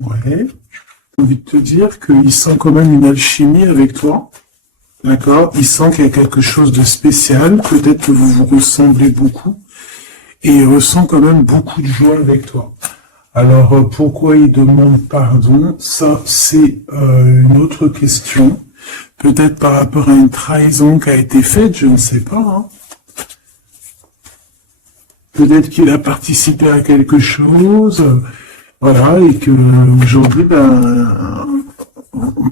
Ouais. J'ai envie de te dire qu'il sent quand même une alchimie avec toi. D'accord? Il sent qu'il y a quelque chose de spécial. Peut-être que vous vous ressemblez beaucoup. Et il ressent quand même beaucoup de joie avec toi. Alors, pourquoi il demande pardon? Ça, c'est une autre question. Peut-être par rapport à une trahison qui a été faite, je ne sais pas. Hein. Peut-être qu'il a participé à quelque chose, voilà, et que aujourd'hui,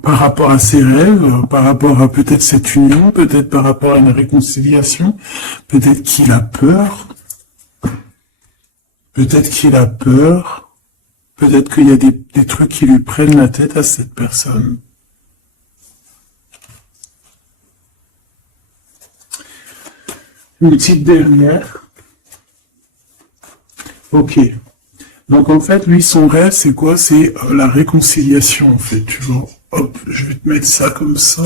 par rapport à ses rêves, par rapport à peut-être cette union, peut-être par rapport à une réconciliation, peut-être qu'il a peur, peut-être qu'il a peur, peut-être qu'il y a des trucs qui lui prennent la tête à cette personne. Une petite dernière. Ok. Donc en fait, lui, son rêve, c'est quoi? C'est la réconciliation, en fait, tu vois. Hop, je vais te mettre ça comme ça.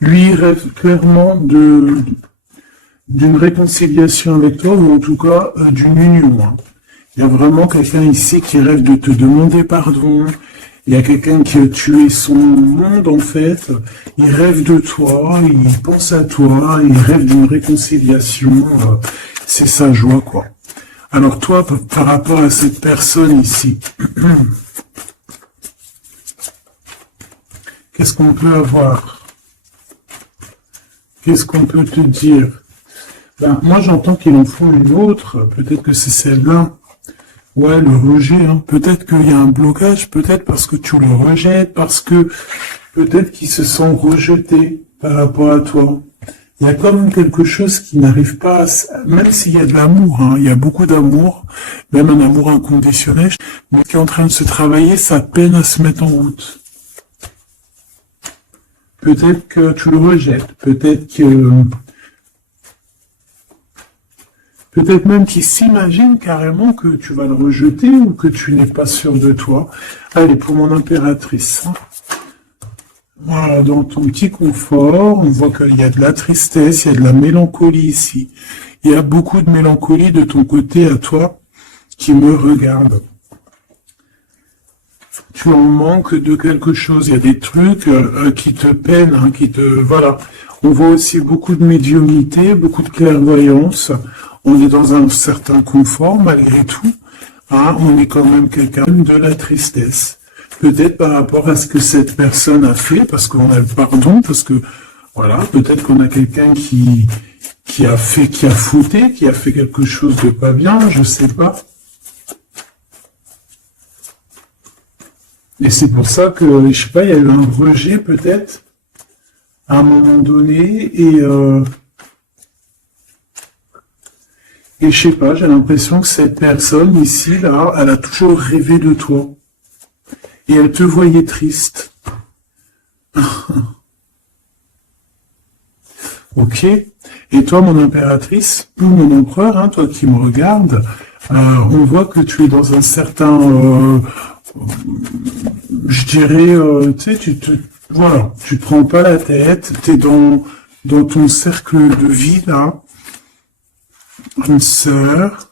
Lui, il rêve clairement d'une réconciliation avec toi, ou en tout cas d'une union. Hein. Il y a vraiment quelqu'un ici qui rêve de te demander pardon. Il y a quelqu'un qui a tué son monde, en fait. Il rêve de toi, il pense à toi, il rêve d'une réconciliation. C'est sa joie, quoi. Alors toi, par rapport à cette personne ici, qu'est-ce qu'on peut avoir? Qu'est-ce qu'on peut te dire? Ben, moi, j'entends qu'il en faut une autre. Peut-être que c'est celle-là. Ouais, le rejet. Hein. Peut-être qu'il y a un blocage. Peut-être parce que tu le rejettes. Parce que peut-être qu'il se sent rejeté par rapport à toi. Il y a comme quelque chose qui n'arrive pas, même s'il y a de l'amour, hein, il y a beaucoup d'amour, même un amour inconditionnel, mais qui est en train de se travailler, ça peine à se mettre en route. Peut-être que tu le rejettes, peut-être même qu'il s'imagine carrément que tu vas le rejeter ou que tu n'es pas sûr de toi. Allez, pour mon impératrice. Hein. Voilà, dans ton petit confort, on voit qu'il y a de la tristesse, il y a de la mélancolie ici. Il y a beaucoup de mélancolie de ton côté à toi qui me regarde. Tu en manques de quelque chose, il y a des trucs qui te peinent, hein, voilà. On voit aussi beaucoup de médiumnité, beaucoup de clairvoyance. On est dans un certain confort malgré tout. Hein, on est quand même quelqu'un de la tristesse. Peut-être par rapport à ce que cette personne a fait, parce qu'on a le pardon, parce que, voilà, peut-être qu'on a quelqu'un qui a fauté, qui a fait quelque chose de pas bien, je sais pas. Et c'est pour ça que, je sais pas, il y a eu un rejet, peut-être, à un moment donné, et je sais pas, j'ai l'impression que cette personne ici, là, elle a toujours rêvé de toi. Et elle te voyait triste. Ok. Et toi, mon impératrice, ou mon empereur, hein, toi qui me regardes, on voit que tu es dans un certain, je dirais, tu sais, voilà, tu te prends pas la tête, tu es dans ton cercle de vie, là, une sœur,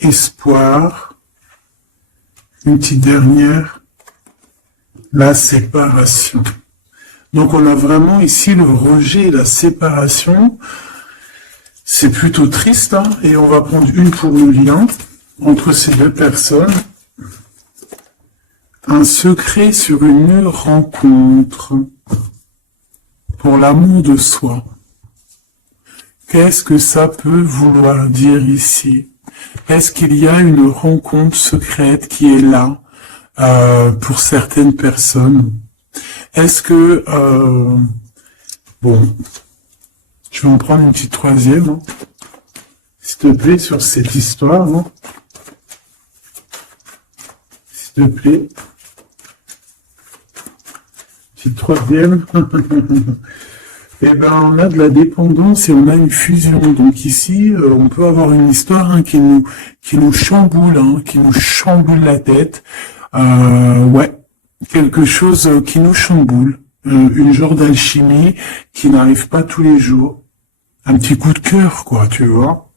espoir, une petite dernière, la séparation. Donc on a vraiment ici le rejet et la séparation. C'est plutôt triste, hein, et on va prendre une pour le lien entre ces deux personnes. Un secret sur une rencontre pour l'amour de soi. Qu'est-ce que ça peut vouloir dire ici? Est-ce qu'il y a une rencontre secrète qui est là pour certaines personnes? Est-ce que... bon, je vais en prendre une petite troisième, hein, s'il te plaît, sur cette histoire. Hein. S'il te plaît. Petite troisième. Eh ben, on a de la dépendance et on a une fusion. Donc ici, on peut avoir une histoire hein, qui nous chamboule, hein, qui nous chamboule la tête. Ouais, quelque chose qui nous chamboule. Une genre d'alchimie qui n'arrive pas tous les jours. Un petit coup de cœur, quoi, tu vois.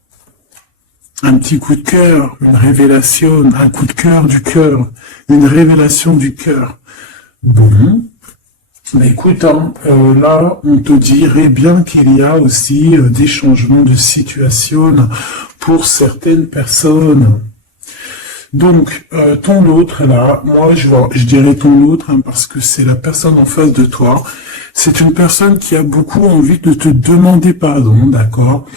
un petit coup de cœur, une révélation, un coup de cœur du cœur, une révélation du cœur. Bon, mais écoute, hein, là, on te dirait bien qu'il y a aussi des changements de situation pour certaines personnes. Donc, ton autre, là, moi, je dirais ton autre, hein, parce que c'est la personne en face de toi. C'est une personne qui a beaucoup envie de te demander pardon, d'accord?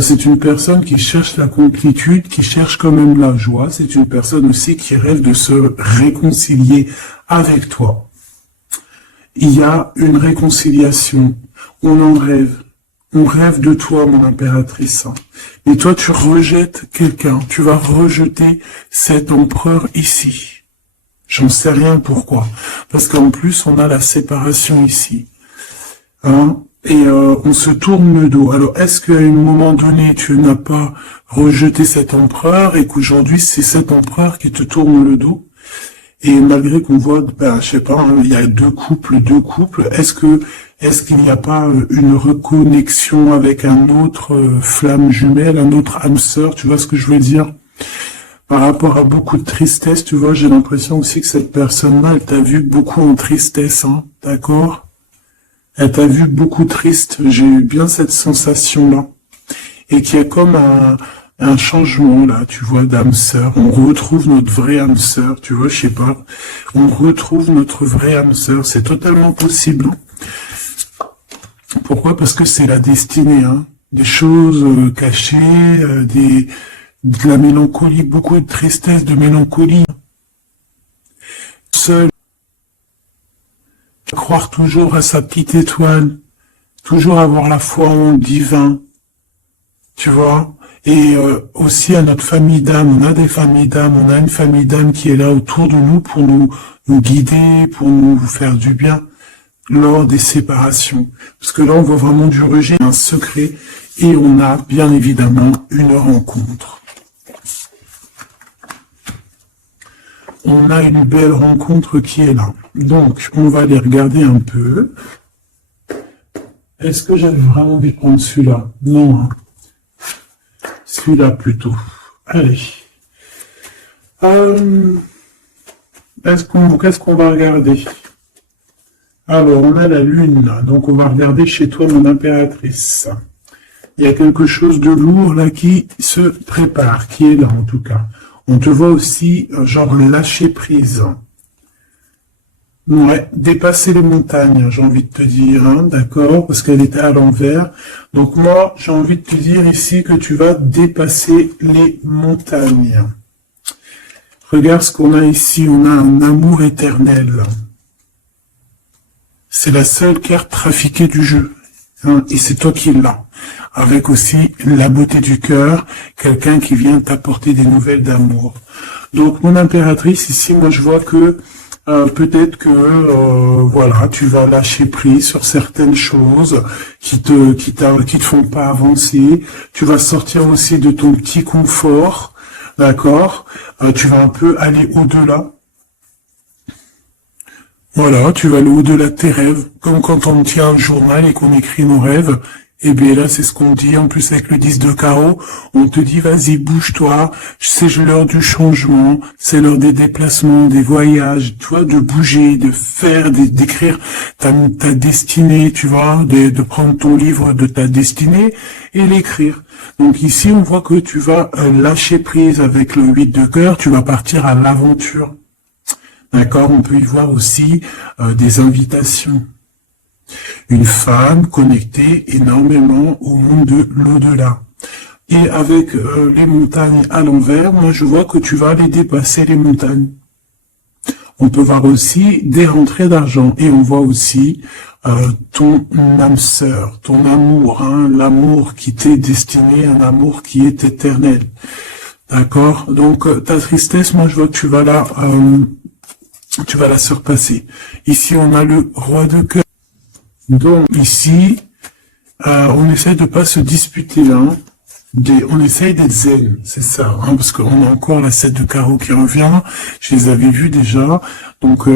C'est une personne qui cherche la complétude, qui cherche quand même la joie. C'est une personne aussi qui rêve de se réconcilier avec toi. Il y a une réconciliation. On en rêve. On rêve de toi, mon impératrice. Et toi, tu rejettes quelqu'un. Tu vas rejeter cet empereur ici. J'en sais rien pourquoi. Parce qu'en plus, on a la séparation ici. Hein? Et on se tourne le dos. Alors, est-ce qu'à un moment donné, tu n'as pas rejeté cet empereur et qu'aujourd'hui, c'est cet empereur qui te tourne le dos? Et malgré qu'on voit, ben, je sais pas, hein, il y a deux couples, est-ce qu'il n'y a pas une reconnexion avec un autre flamme jumelle, un autre âme sœur, tu vois ce que je veux dire? Par rapport à beaucoup de tristesse, tu vois, j'ai l'impression aussi que cette personne-là, elle t'a vu beaucoup en tristesse, hein, d'accord? Elle t'a vu beaucoup triste, j'ai eu bien cette sensation-là. Et qu'il y a comme un changement là, tu vois, d'âme sœur. On retrouve notre vraie âme sœur, tu vois, je sais pas. On retrouve notre vraie âme sœur, c'est totalement possible. Pourquoi? Parce que c'est la destinée, hein. Des choses cachées, de la mélancolie, beaucoup de tristesse, de mélancolie. Seul, croire toujours à sa petite étoile, toujours avoir la foi en le divin, tu vois. Et aussi à notre famille d'âme, on a des familles d'âme, on a une famille d'âme qui est là autour de nous pour nous guider, pour nous faire du bien lors des séparations. Parce que là, on voit vraiment du rejet, un secret, et on a bien évidemment une rencontre. On a une belle rencontre qui est là. Donc, on va aller regarder un peu. Est-ce que j'avais vraiment envie de prendre celui-là? Non, hein. Celui-là plutôt. Allez. Qu'est-ce qu'on va regarder? Alors, on a la lune, là. Donc on va regarder chez toi, mon impératrice. Il y a quelque chose de lourd là qui se prépare, qui est là en tout cas. On te voit aussi, genre, lâcher prise. Ouais, dépasser les montagnes, j'ai envie de te dire, hein, d'accord, parce qu'elle était à l'envers. Donc moi, j'ai envie de te dire ici que tu vas dépasser les montagnes. Regarde ce qu'on a ici, on a un amour éternel. C'est la seule carte trafiquée du jeu, hein, et c'est toi qui l'as. Avec aussi la beauté du cœur, quelqu'un qui vient t'apporter des nouvelles d'amour. Donc mon impératrice, ici, moi je vois que peut-être que voilà, tu vas lâcher prise sur certaines choses qui te font pas avancer. Tu vas sortir aussi de ton petit confort, d'accord. Tu vas un peu aller au-delà. Voilà, tu vas aller au-delà de tes rêves, comme quand on tient un journal et qu'on écrit nos rêves. Et bien là, c'est ce qu'on dit, en plus avec le 10 de carreau, on te dit, vas-y, bouge-toi, c'est l'heure du changement, c'est l'heure des déplacements, des voyages, tu vois, de bouger, de faire, d'écrire ta destinée, tu vois, de prendre ton livre de ta destinée et l'écrire. Donc ici, on voit que tu vas lâcher prise avec le 8 de cœur, tu vas partir à l'aventure. D'accord, on peut y voir aussi des invitations. Une femme connectée énormément au monde de l'au-delà. Et avec les montagnes à l'envers, moi je vois que tu vas aller dépasser les montagnes. On peut voir aussi des rentrées d'argent. Et on voit aussi ton âme sœur, ton amour, hein, l'amour qui t'est destiné, un amour qui est éternel. D'accord. Donc ta tristesse, moi je vois que tu vas la surpasser. Ici on a le roi de cœur. Donc ici, on essaie de pas se disputer là. Hein. On essaye d'être zen, c'est ça, hein, parce qu'on a encore la 7 de carreau qui revient. Je les avais vus déjà. Donc,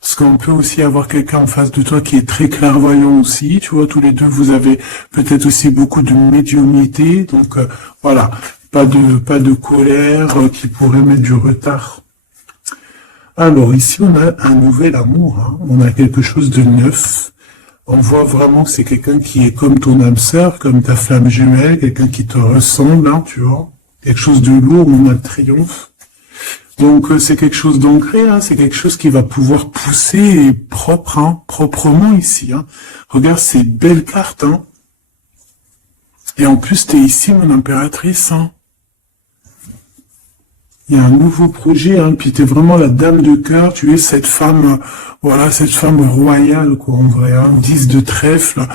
parce qu'on peut aussi avoir quelqu'un en face de toi qui est très clairvoyant aussi. Tu vois, tous les deux, vous avez peut-être aussi beaucoup de médiumnité. Donc, voilà. pas de colère qui pourrait mettre du retard. Alors ici, on a un nouvel amour, hein. On a quelque chose de neuf. On voit vraiment que c'est quelqu'un qui est comme ton âme sœur, comme ta flamme jumelle, quelqu'un qui te ressemble, hein, tu vois. Quelque chose de lourd, on a le triomphe. Donc c'est quelque chose d'ancré, hein, c'est quelque chose qui va pouvoir pousser et propre, hein, proprement ici. Hein. Regarde ces belles cartes, hein. Et en plus, t'es ici, mon impératrice, hein. Il y a un nouveau projet, hein, puis tu es vraiment la dame de cœur, tu es cette femme, voilà, cette femme royale, quoi, en vrai, hein, 10 de trèfle,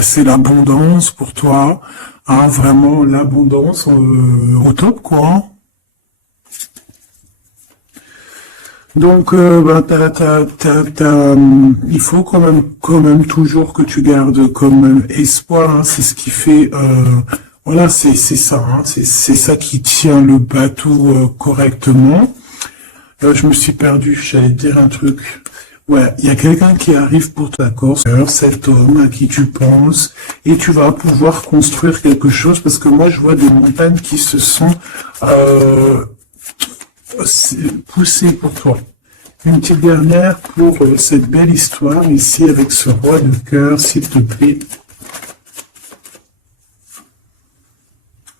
c'est l'abondance pour toi, hein, vraiment l'abondance au top, quoi. Hein. Donc, il faut quand même toujours que tu gardes comme même espoir, hein, c'est ce qui fait... Voilà, c'est ça, hein, c'est ça qui tient le bateau correctement. Je me suis perdu, j'allais dire un truc. Ouais, il y a quelqu'un qui arrive pour ta cause, cet homme à qui tu penses, et tu vas pouvoir construire quelque chose, parce que moi je vois des montagnes qui se sont poussées pour toi. Une petite dernière pour cette belle histoire ici avec ce roi de cœur, s'il te plaît.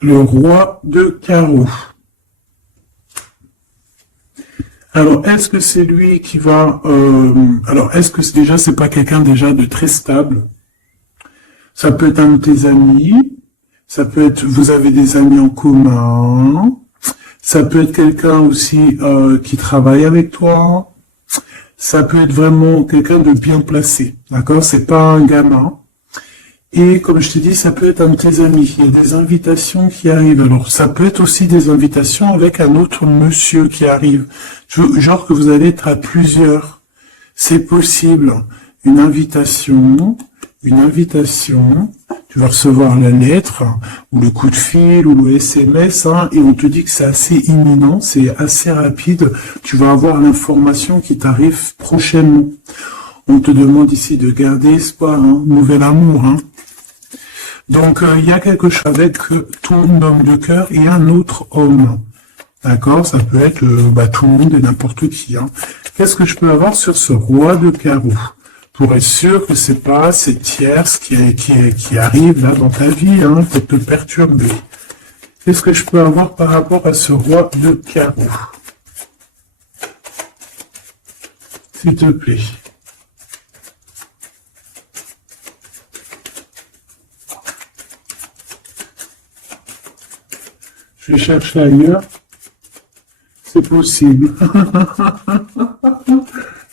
Le roi de carreau. Alors, est-ce que c'est lui qui va... alors, est-ce que déjà, c'est pas quelqu'un déjà de très stable? Ça peut être un de tes amis. Ça peut être... Vous avez des amis en commun. Ça peut être quelqu'un aussi qui travaille avec toi. Ça peut être vraiment quelqu'un de bien placé. D'accord? C'est pas un gamin. Et comme je te dis, ça peut être un de tes amis. Il y a des invitations qui arrivent. Alors, ça peut être aussi des invitations avec un autre monsieur qui arrive. Genre que vous allez être à plusieurs. C'est possible. Une invitation. Tu vas recevoir la lettre, ou le coup de fil, ou le SMS, hein, et on te dit que c'est assez imminent, c'est assez rapide. Tu vas avoir l'information qui t'arrive prochainement. On te demande ici de garder espoir, hein, nouvel amour, hein. Donc, il y a quelque chose avec ton homme de cœur et un autre homme. D'accord? Ça peut être tout le monde et n'importe qui. Hein. Qu'est-ce que je peux avoir sur ce roi de carreau? Pour être sûr que c'est pas ces tierces qui arrivent là dans ta vie, hein, pour te perturber. Qu'est-ce que je peux avoir par rapport à ce roi de carreau? S'il te plaît. Je vais chercher ailleurs. C'est possible.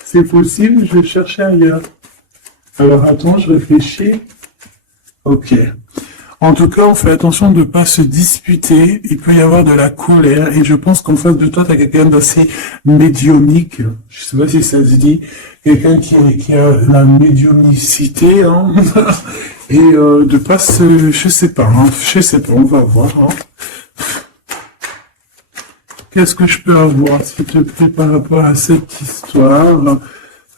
C'est possible, je vais chercher ailleurs. Alors attends, je réfléchis. Ok. En tout cas, on fait attention de ne pas se disputer. Il peut y avoir de la colère. Et je pense qu'en face de toi, tu as quelqu'un d'assez médiumnique. Je sais pas si ça se dit. Quelqu'un qui a la médiumnicité. Hein. Et de pas se... Je sais pas, on va voir. Hein. Qu'est-ce que je peux avoir, s'il te plaît, par rapport à cette histoire?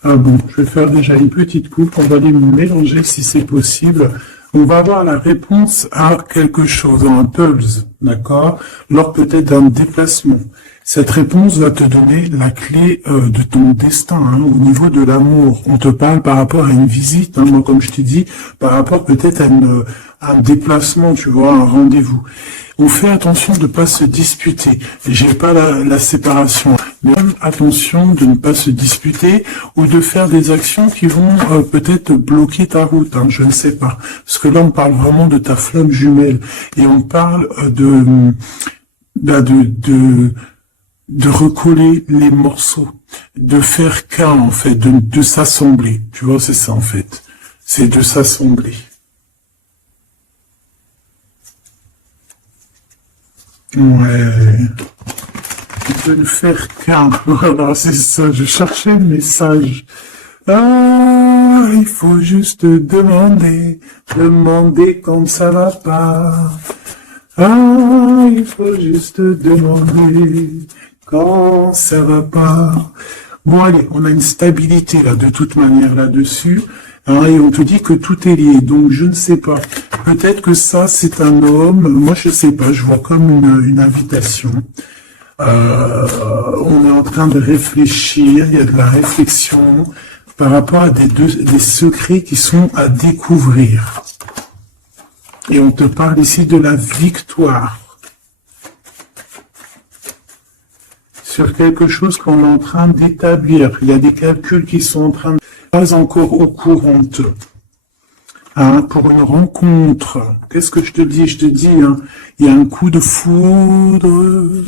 Ah bon, je vais faire déjà une petite coupe, on va les mélanger si c'est possible. On va avoir la réponse à quelque chose, un puzzle, d'accord? Lors peut-être d'un déplacement. Cette réponse va te donner la clé de ton destin, hein, au niveau de l'amour. On te parle par rapport à une visite, hein, moi comme je t'ai dit, par rapport peut-être à un déplacement, tu vois, un rendez-vous. On fait attention de ne pas se disputer. J'ai pas la séparation. Mais même attention de ne pas se disputer ou de faire des actions qui vont peut-être bloquer ta route. Hein, je ne sais pas. Parce que là, on parle vraiment de ta flamme jumelle. Et on parle de recoller les morceaux. De faire qu'un, en fait. De s'assembler. Tu vois, c'est ça, en fait. C'est de s'assembler. Ouais, de ne faire qu'un. Voilà, c'est ça, je cherchais le message. Ah, il faut juste demander quand ça va pas. Ah, il faut juste demander quand ça va pas. Bon, allez, on a une stabilité là, de toute manière là-dessus. Hein, et on te dit que tout est lié, donc je ne sais pas. peut-être que ça, c'est un homme. Moi, je sais pas. Je vois comme une invitation. On est en train de réfléchir. Il y a de la réflexion par rapport à des secrets qui sont à découvrir. Et on te parle ici de la victoire. Sur quelque chose qu'on est en train d'établir. Il y a des calculs qui sont en train de... Pas encore au courant. Hein, pour une rencontre. Qu'est-ce que je te dis? Je te dis, hein, il y a un coup de foudre.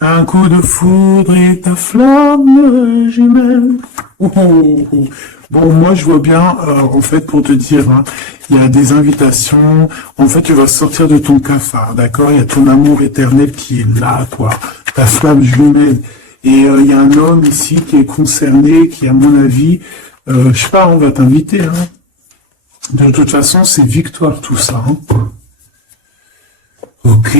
Un coup de foudre et ta flamme jumelle. Oh, oh, oh. Bon, moi, je vois bien, en fait, pour te dire, hein, il y a des invitations. En fait, tu vas sortir de ton cafard, d'accord? Il y a ton amour éternel qui est là, quoi. Ta flamme jumelle. Et il y a un homme ici qui est concerné, qui, à mon avis, je sais pas, on va t'inviter, hein. De toute façon, c'est victoire tout ça. Hein. Ok.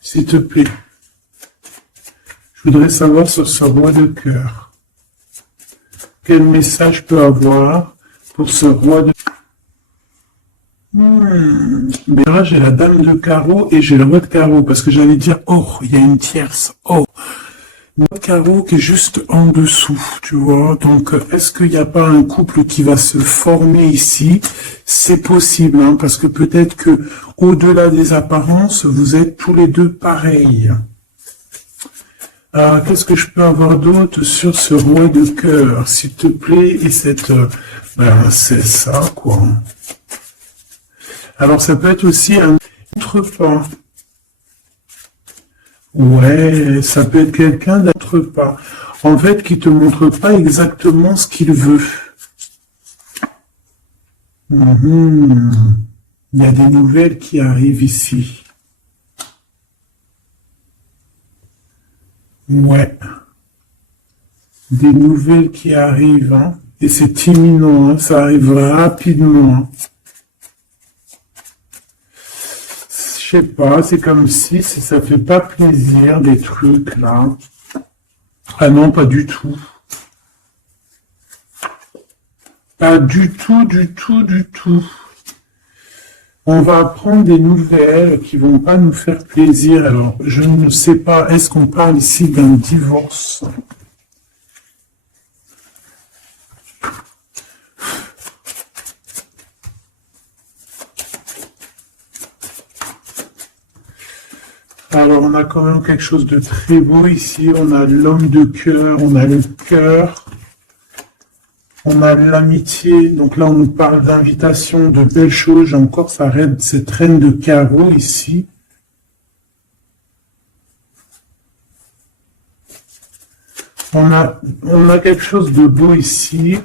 S'il te plaît. Je voudrais savoir sur ce roi de cœur. Quel message je peux avoir pour ce roi de... Mais là, j'ai la dame de carreau et j'ai le roi de carreau. Parce que j'allais dire, oh, il y a une tierce. Oh. Notre carreau qui est juste en dessous, tu vois. Donc, est-ce qu'il n'y a pas un couple qui va se former ici? C'est possible, hein, parce que peut-être que, au-delà des apparences, vous êtes tous les deux pareils. Qu'est-ce que je peux avoir d'autre sur ce roi de cœur, s'il te plaît? Et cette, c'est ça, quoi. Alors, ça peut être aussi un autre pas. Ouais, ça peut être quelqu'un d'autre pas. En fait, qui te montre pas exactement ce qu'il veut. Il y a des nouvelles qui arrivent ici. Ouais. Des nouvelles qui arrivent, hein. Et c'est imminent, hein. Ça arrivera rapidement, hein. Je sais pas, c'est comme si ça fait pas plaisir, des trucs, là. Ah non, pas du tout. Pas du tout. On va apprendre des nouvelles qui vont pas nous faire plaisir. Alors, je ne sais pas, est-ce qu'on parle ici d'un divorce? Alors, on a quand même quelque chose de très beau ici. On a l'homme de cœur, on a le cœur, on a l'amitié. Donc là, on nous parle d'invitation, de belles choses. J'ai encore cette reine de carreau ici. On a quelque chose de beau ici.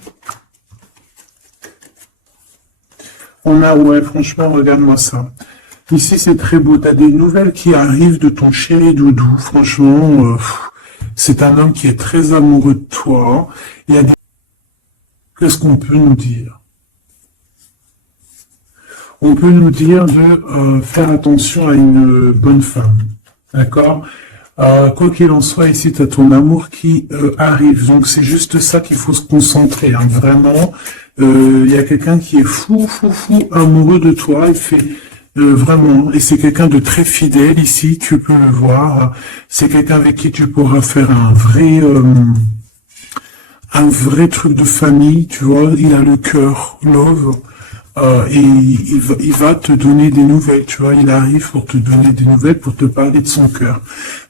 Ouais, franchement, regarde-moi ça. Ici, c'est très beau. Tu as des nouvelles qui arrivent de ton chéri doudou. Franchement, c'est un homme qui est très amoureux de toi. Il y a des... Qu'est-ce qu'on peut nous dire? On peut nous dire de faire attention à une bonne femme. D'accord? Quoi qu'il en soit, ici, tu as ton amour qui arrive. Donc, c'est juste ça qu'il faut se concentrer. Hein. Vraiment, il y a quelqu'un qui est fou, amoureux de toi. Il fait... vraiment, et c'est quelqu'un de très fidèle ici, tu peux le voir. C'est quelqu'un avec qui tu pourras faire un vrai truc de famille, tu vois. Il a le cœur, love, et il va te donner des nouvelles, tu vois. Il arrive pour te donner des nouvelles, pour te parler de son cœur.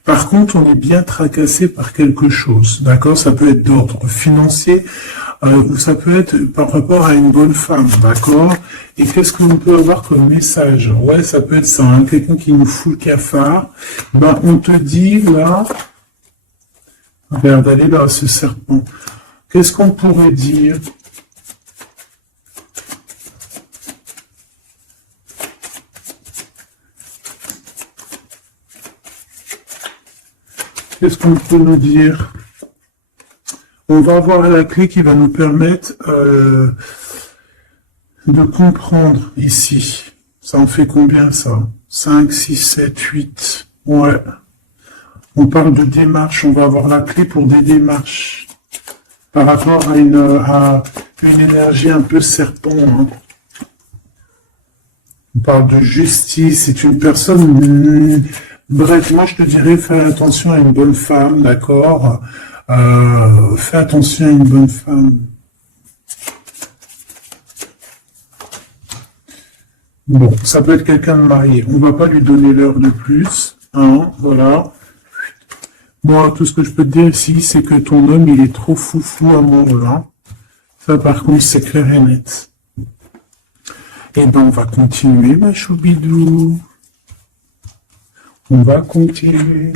Par contre, on est bien tracassé par quelque chose, d'accord? Ça peut être d'ordre financier, ou ça peut être par rapport à une bonne femme, d'accord? Et qu'est-ce qu'on peut avoir comme message? Ouais, ça peut être ça, hein, quelqu'un qui nous fout le cafard. Ben, on te dit, là, regarde, allez là, ce serpent. Qu'est-ce qu'on pourrait dire? Qu'est-ce qu'on peut nous dire? On va avoir la clé qui va nous permettre de comprendre ici. Ça en fait combien ça? 5, 6, 7, 8. Ouais. On parle de démarche. On va avoir la clé pour des démarches. Par rapport à une énergie un peu serpent. Hein. On parle de justice, c'est une personne... Bref, moi je te dirais, fais attention à une bonne femme, d'accord? Fais attention à une bonne femme. Bon, ça peut être quelqu'un de marié. On va pas lui donner l'heure de plus, hein, voilà. Moi, tout ce que je peux te dire ici, c'est que ton homme, il est trop foufou amoureux, hein. Ça, par contre, c'est clair et net. Et ben, on va continuer, ma choubidou. On va continuer.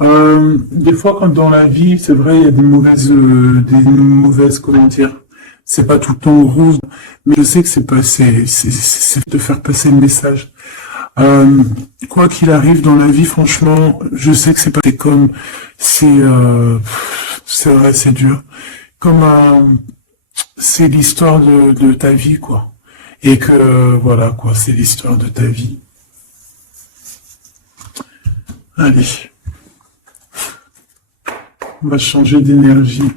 Des fois, quand dans la vie, c'est vrai, il y a des mauvaises, comment dire, c'est pas tout le temps rose, mais je sais que c'est de faire passer le message. Quoi qu'il arrive dans la vie, franchement, je sais que c'est pas comme, c'est vrai, c'est dur. C'est l'histoire de ta vie, quoi. Et que, voilà, quoi, c'est l'histoire de ta vie. Allez. On va changer d'énergie.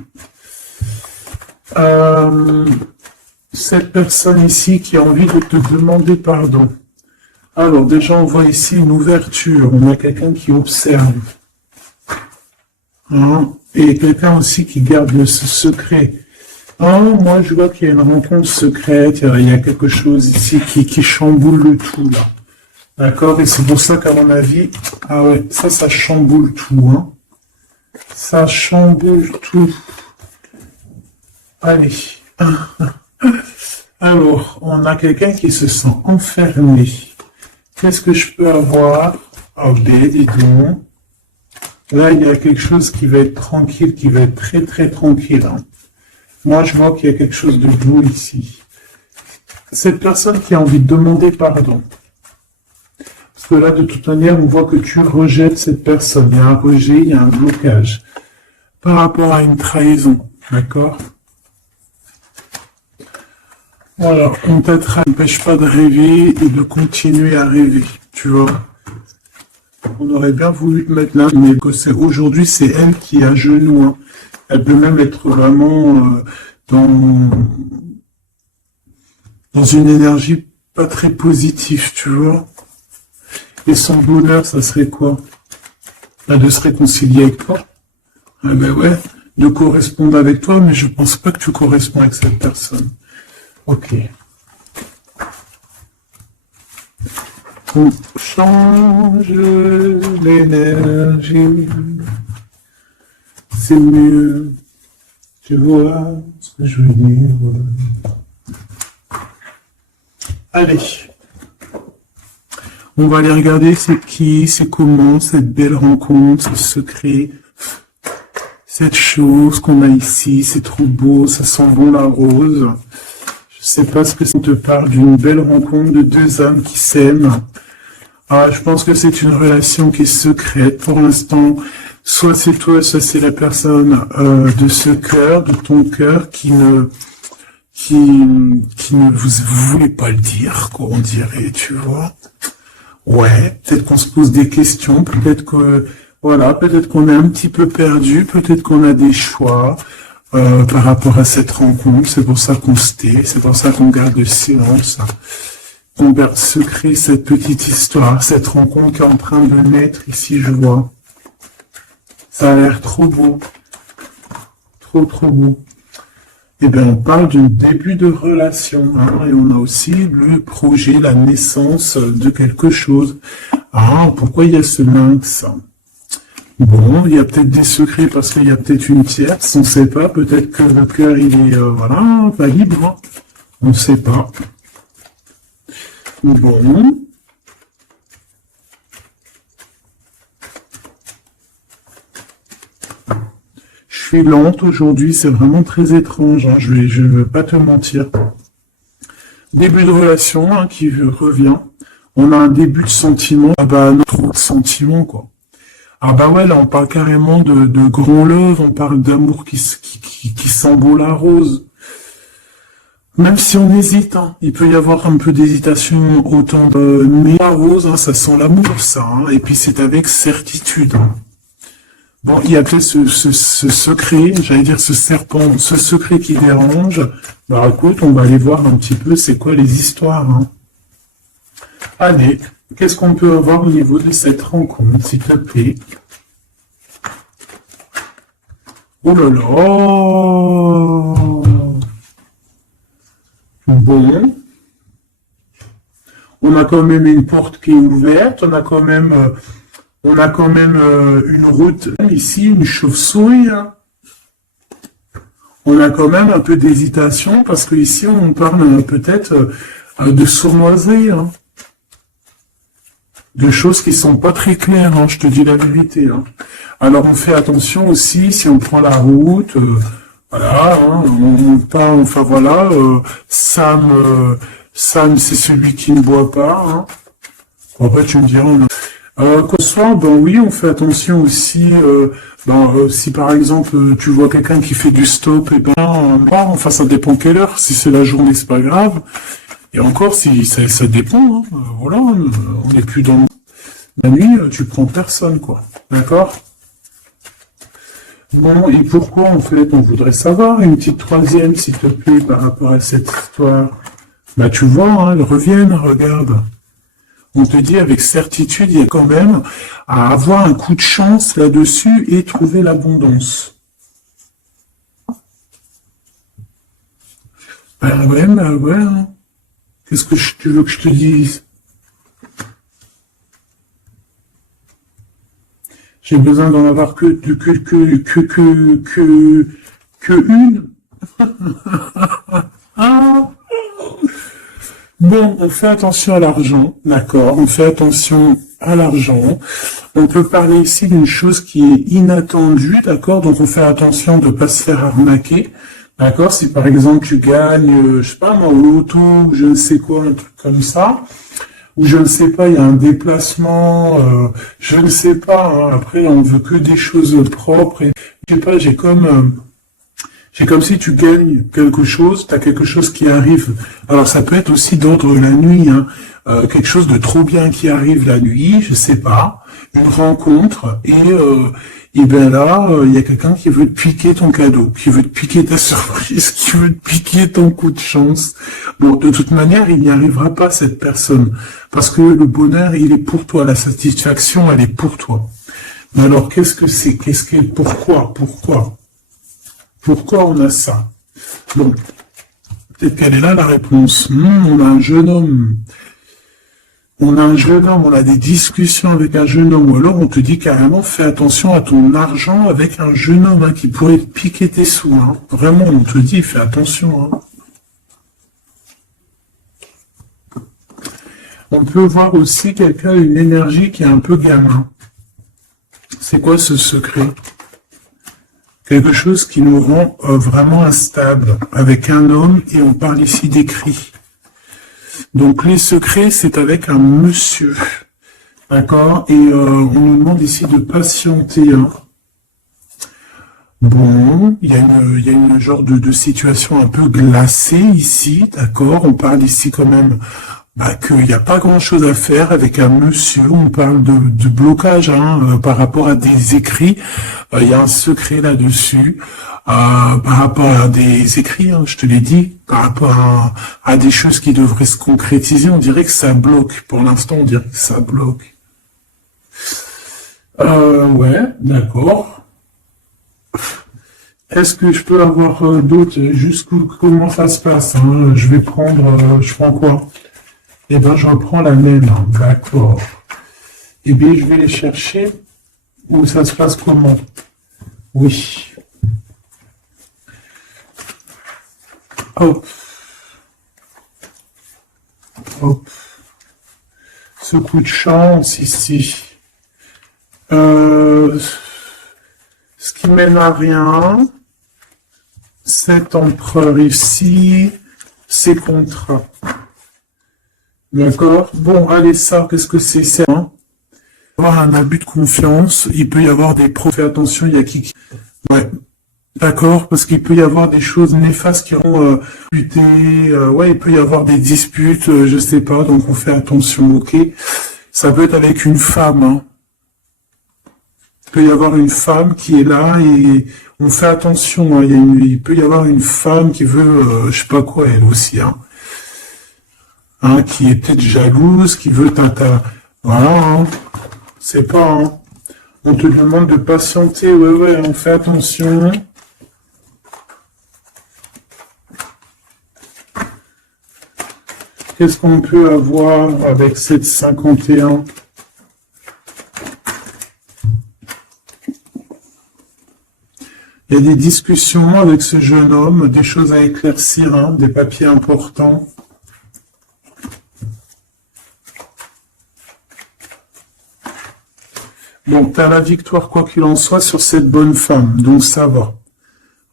Cette personne ici qui a envie de te demander pardon. Alors, déjà, on voit ici une ouverture. On a quelqu'un qui observe. Hein? Et quelqu'un aussi qui garde ce secret. Oh, moi, je vois qu'il y a une rencontre secrète. Il y a quelque chose ici qui chamboule le tout, là. D'accord? Et c'est pour ça qu'à mon avis, ah ouais, ça chamboule tout, hein. Ça chamboule tout. Allez. Alors, on a quelqu'un qui se sent enfermé. Qu'est-ce que je peux avoir? Oh, dis donc. Là, il y a quelque chose qui va être tranquille, qui va être très très tranquille. Hein. Moi, je vois qu'il y a quelque chose de beau ici. Cette personne qui a envie de demander pardon. Parce que là, de toute manière, on voit que tu rejettes cette personne. Il y a un rejet, il y a un blocage. Par rapport à une trahison. D'accord? Voilà, on t'empêche pas de rêver et de continuer à rêver. Tu vois? On aurait bien voulu te mettre là, mais aujourd'hui, c'est elle qui est à genoux. Hein. Elle peut même être vraiment dans une énergie pas très positive, tu vois. Et son bonheur, ça serait quoi? De se réconcilier avec toi. Ah ben ouais, de correspondre avec toi, mais je pense pas que tu corresponds avec cette personne. Ok. On change l'énergie. C'est mieux. Tu vois ce que je veux dire. Allez. On va aller regarder c'est qui, c'est comment, cette belle rencontre, ce secret, cette chose qu'on a ici, c'est trop beau, ça sent bon la rose. Je sais pas ce que ça te parle d'une belle rencontre de deux âmes qui s'aiment. Ah, je pense que c'est une relation qui est secrète pour l'instant. Soit c'est toi, soit c'est la personne de ce cœur, de ton cœur, qui ne vous voulez pas le dire, quoi, on dirait, tu vois. Ouais, peut-être qu'on se pose des questions, peut-être que voilà, peut-être qu'on est un petit peu perdu, peut-être qu'on a des choix par rapport à cette rencontre. C'est pour ça qu'on se tait, c'est pour ça qu'on garde le silence, qu'on garde secret cette petite histoire, cette rencontre qui est en train de naître ici, je vois. Ça a l'air trop beau, trop beau. Eh bien, on parle d'un début de relation, hein, et on a aussi le projet, la naissance de quelque chose. Ah, pourquoi il y a ce lynx? Bon, il y a peut-être des secrets parce qu'il y a peut-être une tierce, on ne sait pas. Peut-être que le cœur, il est, voilà, pas libre. Hein. On ne sait pas. Bon. Je suis lente aujourd'hui, c'est vraiment très étrange, hein, je ne veux pas te mentir. Début de relation hein, qui revient. On a un début de sentiment. Ah bah, trop de sentiments, quoi. Ah bah ouais, là, on parle carrément de grand love, on parle d'amour qui sent beau la rose. Même si on hésite, hein, il peut y avoir un peu d'hésitation autant de... Mais la rose, hein, ça sent l'amour, ça. Hein, et puis c'est avec certitude. Hein. Bon, il y a peut-être ce secret, j'allais dire ce serpent, ce secret qui dérange. Bah écoute, on va aller voir un petit peu c'est quoi les histoires. Hein. Allez, qu'est-ce qu'on peut avoir au niveau de cette rencontre, s'il te plaît? Oh là là! Bon. On a quand même une porte qui est ouverte, on a quand même une route ici, une chauve-souris. Hein. On a quand même un peu d'hésitation parce que ici on parle peut-être de sournoiserie, hein. De choses qui sont pas très claires, hein, je te dis la vérité. Hein. Alors on fait attention aussi si on prend la route, voilà, hein, on part, enfin voilà, Sam c'est celui qui ne boit pas. Hein. Après tu me diras, quoi que ce soit, ben oui, on fait attention aussi, si par exemple tu vois quelqu'un qui fait du stop, et ben, enfin ça dépend quelle heure, si c'est la journée c'est pas grave, et encore si ça dépend, hein, voilà, on n'est plus dans la nuit, tu prends personne quoi, d'accord? Bon, et pourquoi en fait on voudrait savoir une petite troisième s'il te plaît par rapport à cette histoire? Bah tu vois, hein, elles reviennent, regarde. On te dit avec certitude, il y a quand même à avoir un coup de chance là-dessus et trouver l'abondance. Bah ouais. Hein. Qu'est-ce que tu veux que je te dise? J'ai besoin d'en avoir que une. Ah. Bon, on fait attention à l'argent, d'accord, on fait attention à l'argent. On peut parler ici d'une chose qui est inattendue, d'accord, donc on fait attention de ne pas se faire arnaquer, d'accord, si par exemple tu gagnes, je sais pas moi, au loto, ou je ne sais quoi, un truc comme ça, ou je ne sais pas, il y a un déplacement, je ne sais pas, hein, après on veut que des choses propres, et je sais pas, c'est comme si tu gagnes quelque chose, tu as quelque chose qui arrive. Alors ça peut être aussi d'ordre la nuit, hein. Quelque chose de trop bien qui arrive la nuit, je sais pas, une rencontre, et ben là, il y a quelqu'un qui veut te piquer ton cadeau, qui veut te piquer ta surprise, qui veut te piquer ton coup de chance. Bon, de toute manière, il n'y arrivera pas cette personne, parce que le bonheur, il est pour toi, la satisfaction, elle est pour toi. Mais alors, qu'est-ce que c'est? Pourquoi on a ça? Bon, peut-être qu'elle est là la réponse. On a un jeune homme. On a des discussions avec un jeune homme. Ou alors on te dit carrément, fais attention à ton argent avec un jeune homme hein, qui pourrait te piquer tes sous. Hein. Vraiment, on te dit, fais attention. Hein. On peut voir aussi quelqu'un, une énergie qui est un peu gamin. C'est quoi ce secret? Quelque chose qui nous rend vraiment instable avec un homme et on parle ici d'écrit. Donc les secrets, c'est avec un monsieur, d'accord? Et on nous demande ici de patienter. Hein. Bon, il y a une genre de situation un peu glacée ici, d'accord? On parle ici quand même qu'il n'y a pas grand-chose à faire avec un monsieur. On parle de blocage hein, par rapport à des écrits. Il y a un secret là-dessus. Par rapport à des écrits, hein, je te l'ai dit, par rapport à des choses qui devraient se concrétiser, on dirait que ça bloque. Pour l'instant, on dirait que ça bloque. Ouais, d'accord. Est-ce que je peux avoir d'autres, comment ça se passe hein? Je prends quoi? Eh ben, je reprends la même, hein. D'accord. Eh bien, je vais les chercher. Où ça se passe comment? Oui. Hop. Hop. Ce coup de chance ici. Ce qui mène à rien. Cet empereur ici. Ces contrats. D'accord? Bon, allez, ça, qu'est-ce que c'est? C'est avoir un abus de confiance. Il peut y avoir des fais attention, il y a qui... Ouais. D'accord, parce qu'il peut y avoir des choses néfastes qui ont buté, ouais, il peut y avoir des disputes, je sais pas, donc on fait attention, ok. Ça peut être avec une femme, hein. Il peut y avoir une femme qui est là et on fait attention, hein, il peut y avoir une femme qui veut, je sais pas quoi, elle aussi, hein, qui est peut-être jalouse, qui veut voilà, hein, c'est pas, hein. On te demande de patienter, ouais, on fait attention. Qu'est-ce qu'on peut avoir avec cette 51? Il y a des discussions avec ce jeune homme, des choses à éclaircir, hein, des papiers importants. Bon, tu as la victoire, quoi qu'il en soit, sur cette bonne femme, donc ça va.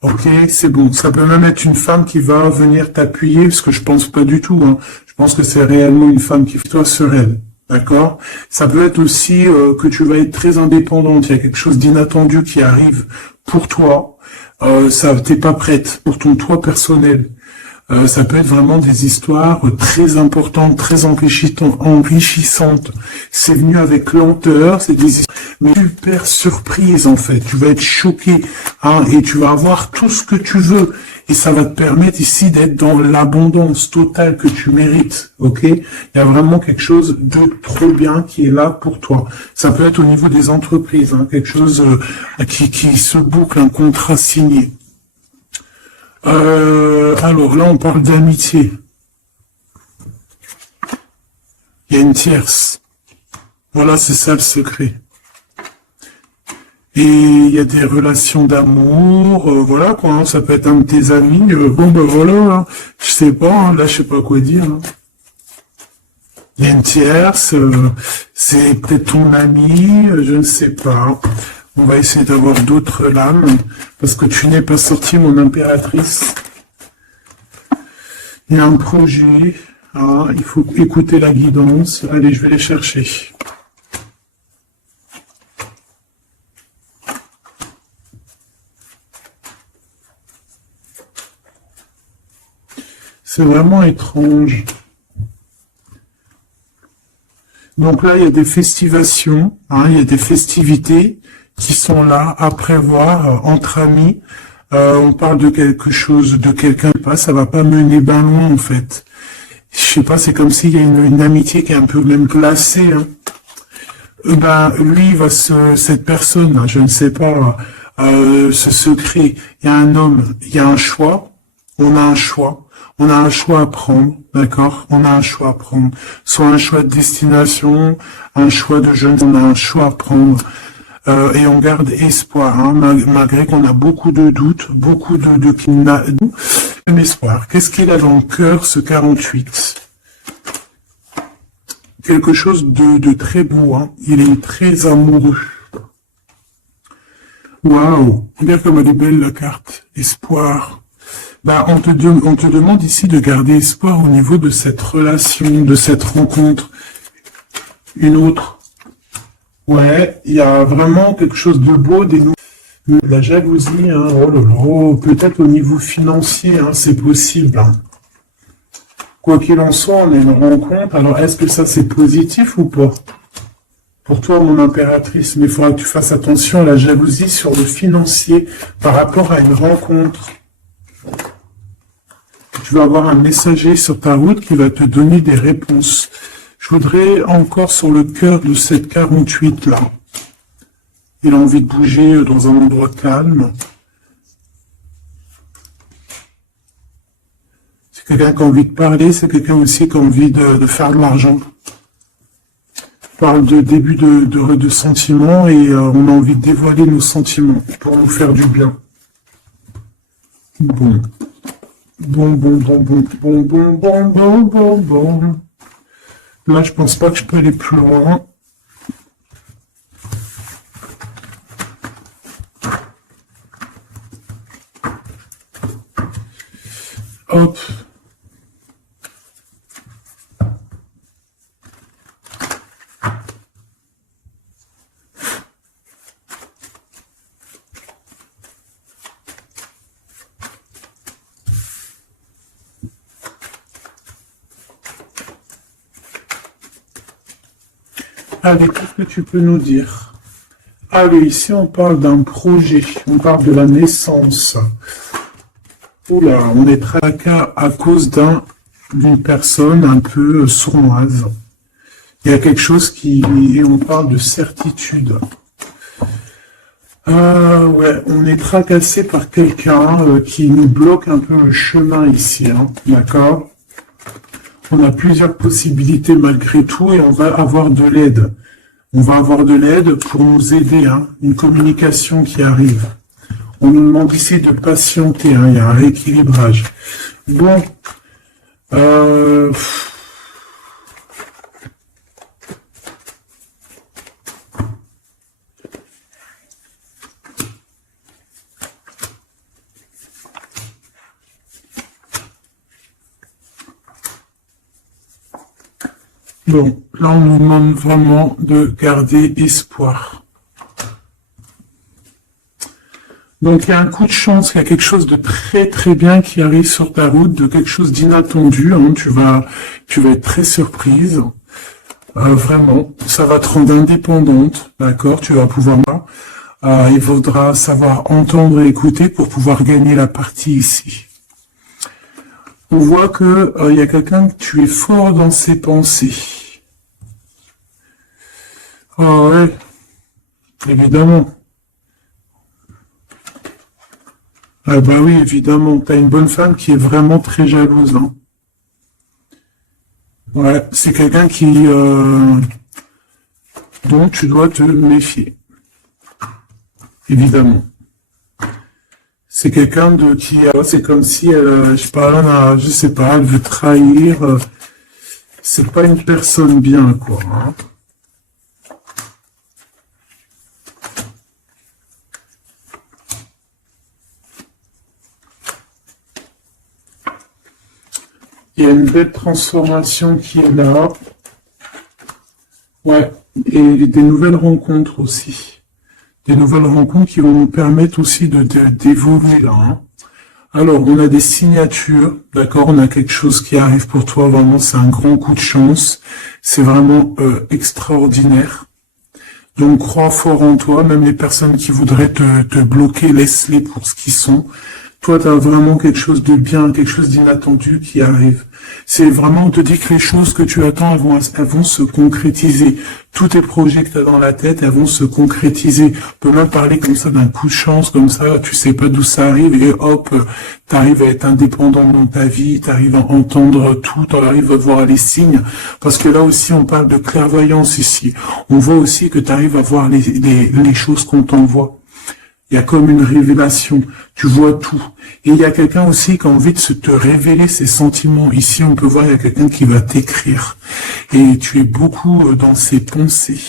Ok, c'est bon. Ça peut même être une femme qui va venir t'appuyer, parce que je pense pas du tout, hein. Je pense que c'est réellement une femme qui fait toi sur elle. D'accord? Ça peut être aussi que tu vas être très indépendante. Il y a quelque chose d'inattendu qui arrive pour toi. T'es pas prête pour ton toi personnel. Ça peut être vraiment des histoires très importantes, très enrichissantes. C'est venu avec lenteur, c'est des histoires, mais super surprise en fait. Tu vas être choqué, hein, et tu vas avoir tout ce que tu veux. Et ça va te permettre ici d'être dans l'abondance totale que tu mérites, ok? Il y a vraiment quelque chose de trop bien qui est là pour toi. Ça peut être au niveau des entreprises, hein, quelque chose qui se boucle, un contrat signé. Alors là, on parle d'amitié. Il y a une tierce. Voilà, c'est ça le secret. Et il y a des relations d'amour, voilà quoi, hein, ça peut être un de tes amis. Bon ben voilà, hein, je sais pas, hein, là je sais pas quoi dire. Hein. Il y a une tierce, c'est peut-être ton ami, je ne sais pas. On va essayer d'avoir d'autres lames, parce que tu n'es pas sorti, mon impératrice. Il y a un projet, hein, il faut écouter la guidance. Allez, je vais les chercher. C'est vraiment étrange. Donc là, il y a des festivations, hein, il y a des festivités qui sont là à prévoir entre amis. On parle de quelque chose, de quelqu'un, ça va pas mener ben loin en fait. Je sais pas, c'est comme s'il y a une amitié qui est un peu même glacée. Hein. Lui, cette personne, hein, je ne sais pas, ce secret, il y a un homme, il y a un choix, on a un choix. On a un choix à prendre, d'accord? On a un choix à prendre. Soit un choix de destination, un choix de jeune, on a un choix à prendre. Et on garde espoir, hein, malgré qu'on a beaucoup de doutes, beaucoup de espoir. Qu'est-ce qu'il a dans le cœur, ce 48? Quelque chose de très beau, hein. Il est très amoureux. Waouh! Regarde comme elle est belle, la carte. Espoir. On te demande ici de garder espoir au niveau de cette relation, de cette rencontre. Une autre. Ouais, il y a vraiment quelque chose de beau, de la jalousie, hein, oh là là, peut-être au niveau financier, hein, c'est possible. Hein. Quoi qu'il en soit, on a une rencontre. Alors, est-ce que ça c'est positif ou pas? Pour toi, mon impératrice, mais il faudra que tu fasses attention à la jalousie sur le financier par rapport à une rencontre. Tu vas avoir un messager sur ta route qui va te donner des réponses. Je voudrais encore sur le cœur de cette 48 là. Il a envie de bouger dans un endroit calme. C'est quelqu'un qui a envie de parler, c'est quelqu'un aussi qui a envie de faire de l'argent. On parle de début de sentiments et on a envie de dévoiler nos sentiments pour nous faire du bien. Bon. Bon. Là, je pense pas que je peux aller plus loin. Hop. Allez, qu'est-ce que tu peux nous dire? Allez, ici on parle d'un projet, on parle de la naissance. Oula, on est tracas à cause d'une personne un peu sournoise. Il y a quelque chose et on parle de certitude. Ouais, on est tracassé par quelqu'un qui nous bloque un peu le chemin ici, hein, d'accord? On a plusieurs possibilités malgré tout et on va avoir de l'aide. On va avoir de l'aide pour nous aider, hein, une communication qui arrive. On nous demande ici de patienter, hein, il y a un rééquilibrage. Bon, bon, là on nous demande vraiment de garder espoir. Donc il y a un coup de chance, il y a quelque chose de très très bien qui arrive sur ta route, de quelque chose d'inattendu, hein, tu vas être très surprise. Vraiment, ça va te rendre indépendante, d'accord? Tu vas pouvoir. Il faudra savoir entendre et écouter pour pouvoir gagner la partie ici. On voit que il y a quelqu'un que tu es fort dans ses pensées. Ah ouais, évidemment. Ah bah oui, évidemment. T'as une bonne femme qui est vraiment très jalouse, hein. Ouais, c'est quelqu'un dont tu dois te méfier. Évidemment. C'est quelqu'un c'est comme si elle, je sais pas, elle veut trahir. C'est pas une personne bien, quoi, hein. Il y a une belle transformation qui est là. Ouais, et des nouvelles rencontres aussi. Des nouvelles rencontres qui vont nous permettre aussi d'évoluer là, hein. Alors, on a des signatures, d'accord, on a quelque chose qui arrive pour toi, vraiment, c'est un grand coup de chance. C'est vraiment extraordinaire. Donc, crois fort en toi, même les personnes qui voudraient te bloquer, laisse-les pour ce qu'ils sont. Toi, tu as vraiment quelque chose de bien, quelque chose d'inattendu qui arrive. C'est vraiment, on te dit que les choses que tu attends, elles vont se concrétiser. Tous tes projets que tu as dans la tête, elles vont se concrétiser. On peut même parler comme ça d'un coup de chance, comme ça, tu sais pas d'où ça arrive, et hop, tu arrives à être indépendant dans ta vie, tu arrives à entendre tout, tu arrives à voir les signes. Parce que là aussi, on parle de clairvoyance ici. On voit aussi que tu arrives à voir les choses qu'on t'envoie. Il y a comme une révélation, tu vois tout. Et il y a quelqu'un aussi qui a envie de te révéler ses sentiments. Ici, on peut voir, il y a quelqu'un qui va t'écrire. Et tu es beaucoup dans ses pensées.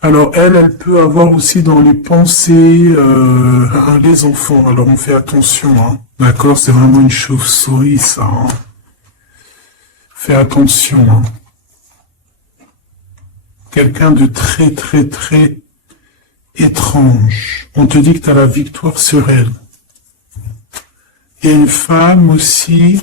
Alors, elle peut avoir aussi dans les pensées les enfants. Alors, on fait attention, hein. D'accord? C'est vraiment une chauve-souris, ça, hein. Fais attention, hein. Quelqu'un de très, très, très étrange. On te dit que tu as la victoire sur elle. Il y a une femme aussi.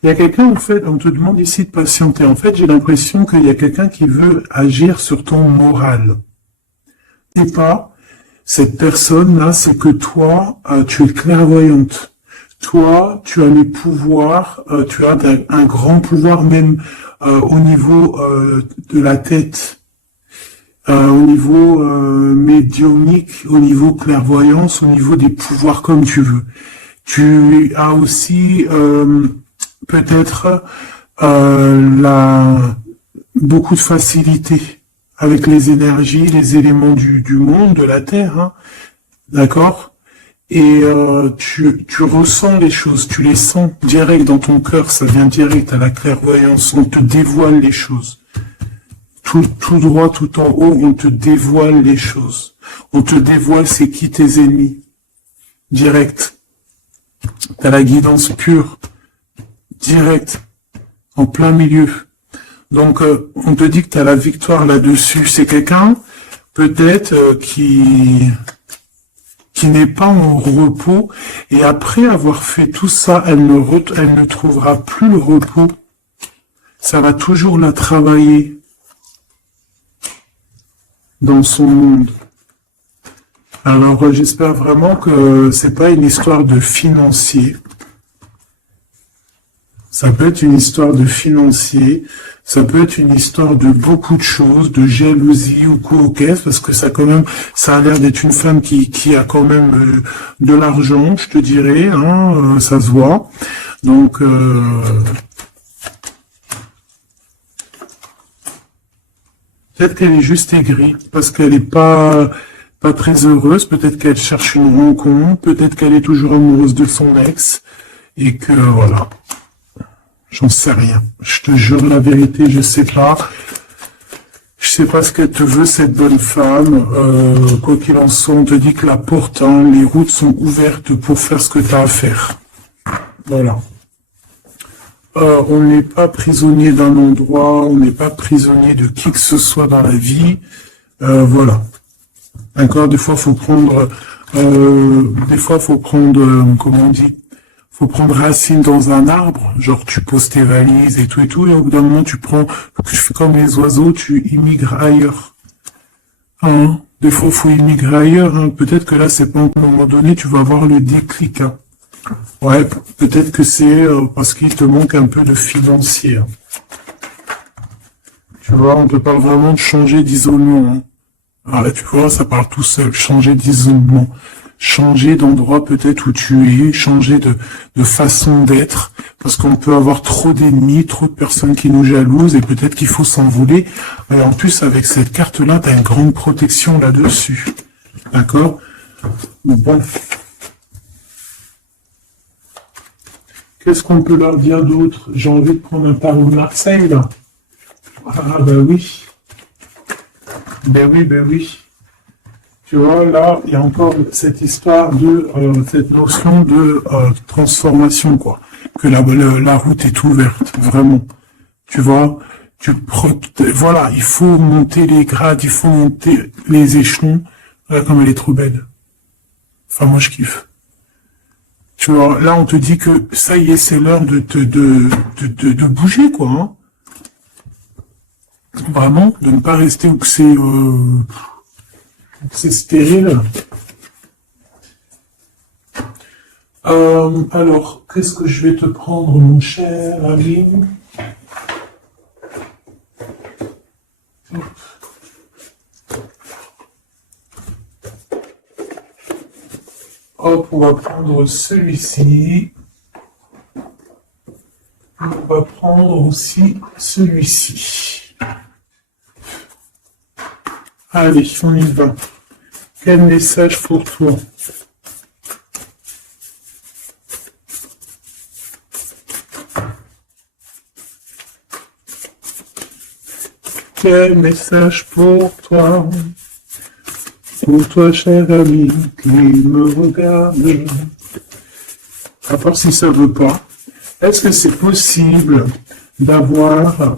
Il y a quelqu'un, en fait, on te demande ici de patienter. En fait, j'ai l'impression qu'il y a quelqu'un qui veut agir sur ton moral. Et pas, cette personne-là, c'est que toi, tu es clairvoyante. Toi, tu as les pouvoirs, tu as un grand pouvoir même au niveau de la tête, au niveau médiumnique, au niveau clairvoyance, au niveau des pouvoirs comme tu veux. Tu as aussi peut-être beaucoup de facilité avec les énergies, les éléments du monde, de la Terre, hein, d'accord? Et tu ressens les choses, tu les sens direct dans ton cœur, ça vient direct à la clairvoyance, on te dévoile les choses. Tout droit, tout en haut, on te dévoile les choses. On te dévoile c'est qui tes ennemis. Direct. T'as la guidance pure. Direct. En plein milieu. Donc, on te dit que t'as la victoire là-dessus. C'est quelqu'un, peut-être, qui n'est pas en repos, et après avoir fait tout ça, elle ne trouvera plus le repos. ça va toujours la travailler dans son monde. Alors, j'espère vraiment que c'est pas une histoire de financier. Ça peut être une histoire de financier, ça peut être une histoire de beaucoup de choses, de jalousie ou quoi au caisse, parce que ça quand même, ça a l'air d'être une femme qui a quand même de l'argent, je te dirais, hein, ça se voit. Donc, peut-être qu'elle est juste aigrie, parce qu'elle n'est pas très heureuse, peut-être qu'elle cherche une rencontre, peut-être qu'elle est toujours amoureuse de son ex, et que voilà. J'en sais rien. Je te jure la vérité, je sais pas. Je sais pas ce qu'elle te veut, cette bonne femme. Quoi qu'il en soit, on te dit que la porte, hein, les routes sont ouvertes pour faire ce que tu as à faire. Voilà. On n'est pas prisonnier d'un endroit, on n'est pas prisonnier de qui que ce soit dans la vie. Voilà. D'accord, des fois faut prendre, comment on dit, faut prendre racine dans un arbre, genre tu poses tes valises et tout, et au bout d'un moment tu fais comme les oiseaux, tu immigres ailleurs. Hein, des fois faut immigrer ailleurs, hein. Peut-être que là c'est pas à un moment donné, tu vas avoir le déclic. Hein. Ouais, peut-être que c'est parce qu'il te manque un peu de financier. Hein. Tu vois, on te parle vraiment de changer d'isolement. Hein. Alors là, tu vois, ça parle tout seul, changer d'isolement. Changer d'endroit peut-être où tu es, changer de façon d'être, parce qu'on peut avoir trop d'ennemis, trop de personnes qui nous jalousent, et peut-être qu'il faut s'envoler. Et en plus, avec cette carte-là, tu as une grande protection là-dessus. D'accord? Bon. Qu'est-ce qu'on peut leur dire d'autre? J'ai envie de prendre un tarot de Marseille, là. Ah, ben oui. Ben oui. Tu vois, là, il y a encore cette histoire de, cette notion de transformation, quoi. Que la route est ouverte, vraiment. Tu vois, voilà, il faut monter les grades, il faut monter les échelons. Regarde comme elle est trop belle. Enfin, moi, je kiffe. Tu vois, là, on te dit que ça y est, c'est l'heure de bouger, quoi. Hein. Vraiment, de ne pas rester où c'est stérile. Alors, qu'est-ce que je vais te prendre, mon cher ami? Hop, on va prendre celui-ci. On va prendre aussi celui-ci. Allez, on y va. Quel message pour toi? Quel message pour toi? Pour toi, cher ami, qui me regarde. À part si ça veut pas. Est-ce que c'est possible d'avoir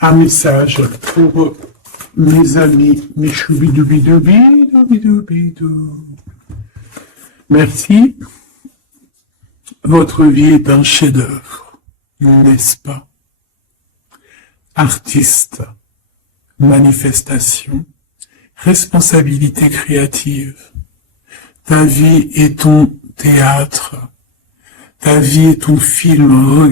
un message pour mes amis, mes choubidoubidoubidoubidou. Merci. Votre vie est un chef-d'œuvre, n'est-ce pas? Artiste, manifestation, responsabilité créative. Ta vie est ton théâtre. Ta vie est ton film.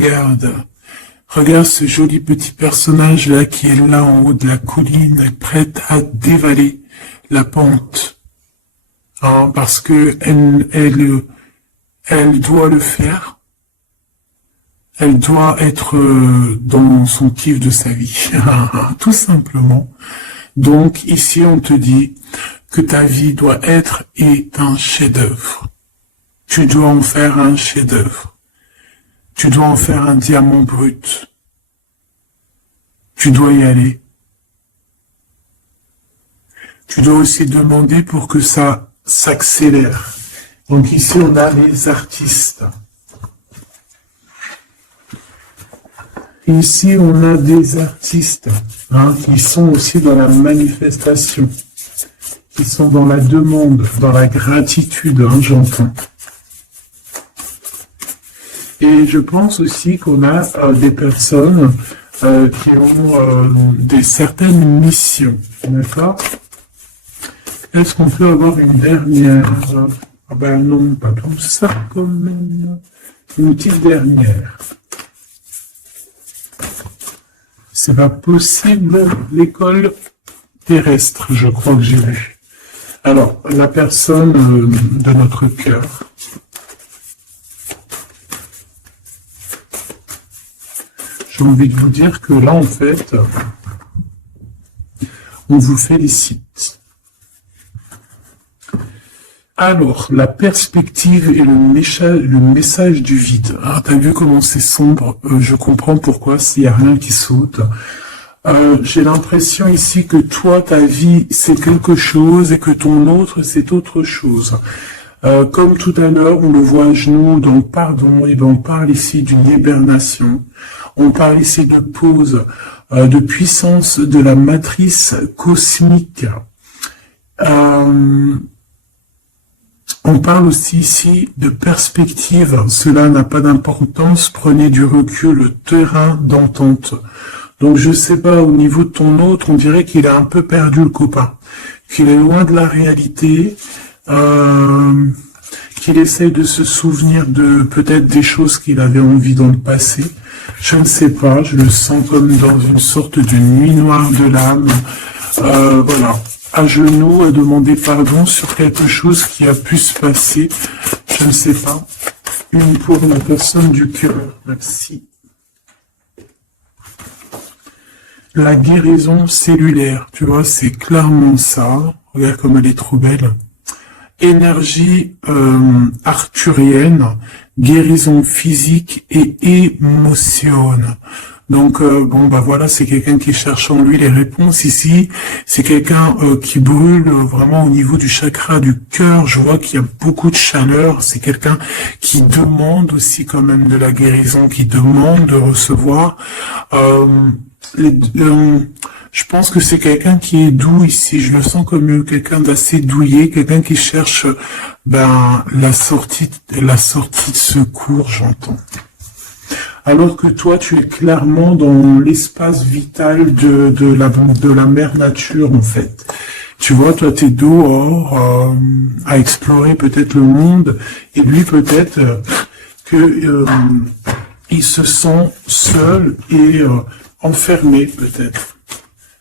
Regarde ce joli petit personnage-là qui est là en haut de la colline, prête à dévaler la pente. Hein, parce que elle doit le faire. Elle doit être dans son kiff de sa vie. Tout simplement. Donc, ici, on te dit que ta vie doit être un chef-d'œuvre. Tu dois en faire un chef-d'œuvre. Tu dois en faire un diamant brut. Tu dois y aller. Tu dois aussi demander pour que ça s'accélère. Donc ici, on a les artistes. Ici, on a des artistes qui sont aussi dans la manifestation, qui sont dans la demande, dans la gratitude, j'entends. Et je pense aussi qu'on a des personnes qui ont certaines missions. D'accord? Est-ce qu'on peut avoir une dernière? Ah ben non, pas tout ça quand même. Une petite dernière. C'est pas possible, l'école terrestre, je crois que j'ai vu. Alors, la personne de notre cœur. J'ai envie de vous dire que là, en fait, on vous félicite. Alors, la perspective et le message du vide. Ah, t'as vu comment c'est sombre? Je comprends pourquoi s'il n'y a rien qui saute. J'ai l'impression ici que toi, ta vie, c'est quelque chose et que ton autre, c'est autre chose. Comme tout à l'heure, on le voit à genoux, donc pardon, et ben on parle ici d'une hibernation. On parle ici de pause, de puissance de la matrice cosmique. On parle aussi ici de perspective. Cela n'a pas d'importance. Prenez du recul, le terrain d'entente. Donc je sais pas, au niveau de ton autre, on dirait qu'il a un peu perdu le copain, qu'il est loin de la réalité, qu'il essaye de se souvenir de peut-être des choses qu'il avait envie dans le passé. Je ne sais pas, je le sens comme dans une sorte de nuit noire de l'âme. Voilà, à genoux, à demander pardon sur quelque chose qui a pu se passer. Je ne sais pas. Une pour la personne du cœur. Merci. La guérison cellulaire, tu vois, c'est clairement ça. Regarde comme elle est trop belle. Énergie arthurienne, guérison physique et émotion. Donc, bon, bah voilà, c'est quelqu'un qui cherche en lui les réponses ici. C'est quelqu'un qui brûle vraiment au niveau du chakra du cœur. Je vois qu'il y a beaucoup de chaleur. C'est quelqu'un qui demande aussi quand même de la guérison, qui demande de recevoir. Je pense que c'est quelqu'un qui est doux ici. Je le sens comme quelqu'un d'assez douillet, quelqu'un qui cherche la sortie de secours, j'entends. Alors que toi, tu es clairement dans l'espace vital de la mère nature, en fait. Tu vois, toi, t'es dehors à explorer peut-être le monde, et lui, peut-être il se sent seul et enfermé, peut-être.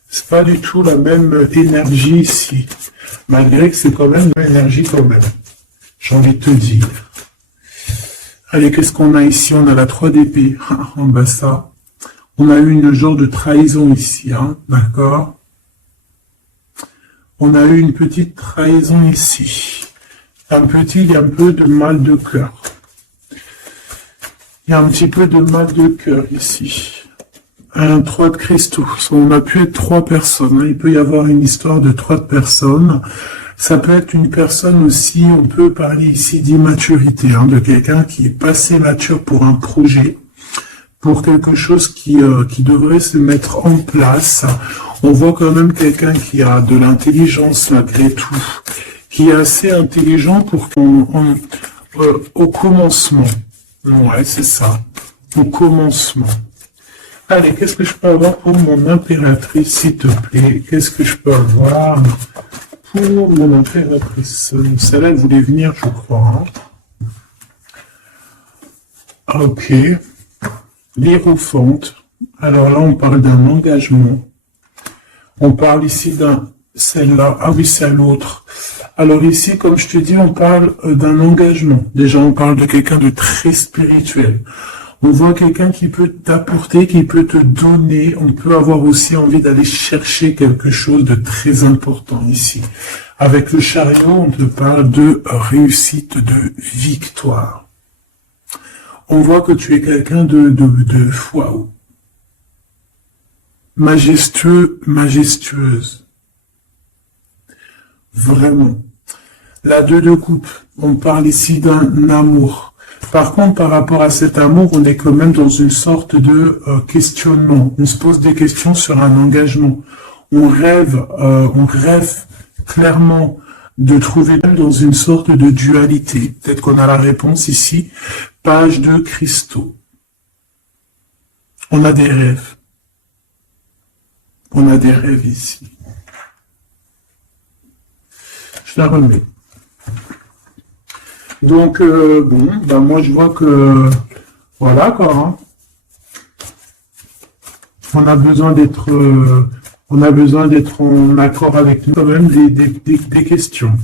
C'est pas du tout la même énergie ici, malgré que c'est quand même une énergie quand même. J'ai envie de te dire. Allez, qu'est-ce qu'on a ici? On a la 3 d'épée. En bas ça. On a eu une genre de trahison ici, hein, d'accord? On a eu une petite trahison ici. Il y a un peu de mal de cœur. Il y a un petit peu de mal de cœur ici. Un 3 de cristaux. On a pu être 3 personnes. Hein. Il peut y avoir une histoire de 3 personnes. Ça peut être une personne aussi, on peut parler ici d'immaturité, hein, de quelqu'un qui est passé mature pour un projet, pour quelque chose qui devrait se mettre en place. On voit quand même quelqu'un qui a de l'intelligence malgré tout, qui est assez intelligent pour qu'on au commencement. Ouais, c'est ça. Au commencement. Allez, qu'est-ce que je peux avoir pour mon impératrice, s'il te plaît? Qu'est-ce que je peux avoir pour mon impératrice? Celle-là, elle voulait venir, je crois. Hein. Ok. L'Hiérophante. Alors là, on parle d'un engagement. On parle ici celle-là. Ah oui, c'est l'autre. Alors ici, comme je te dis, on parle d'un engagement. Déjà, on parle de quelqu'un de très spirituel. On voit quelqu'un qui peut t'apporter, qui peut te donner. On peut avoir aussi envie d'aller chercher quelque chose de très important ici. Avec le chariot, on te parle de réussite, de victoire. On voit que tu es quelqu'un de waouh. Majestueux, majestueuse. Vraiment. La 2 de coupe, on parle ici d'un amour. Par contre, par rapport à cet amour, on est quand même dans une sorte de questionnement. On se pose des questions sur un engagement. On rêve clairement de trouver même dans une sorte de dualité. Peut-être qu'on a la réponse ici. Page de cristaux. On a des rêves. On a des rêves ici. Je la remets. Donc, moi je vois que, voilà quoi. Hein. On a besoin d'être en accord avec nous, quand même des questions.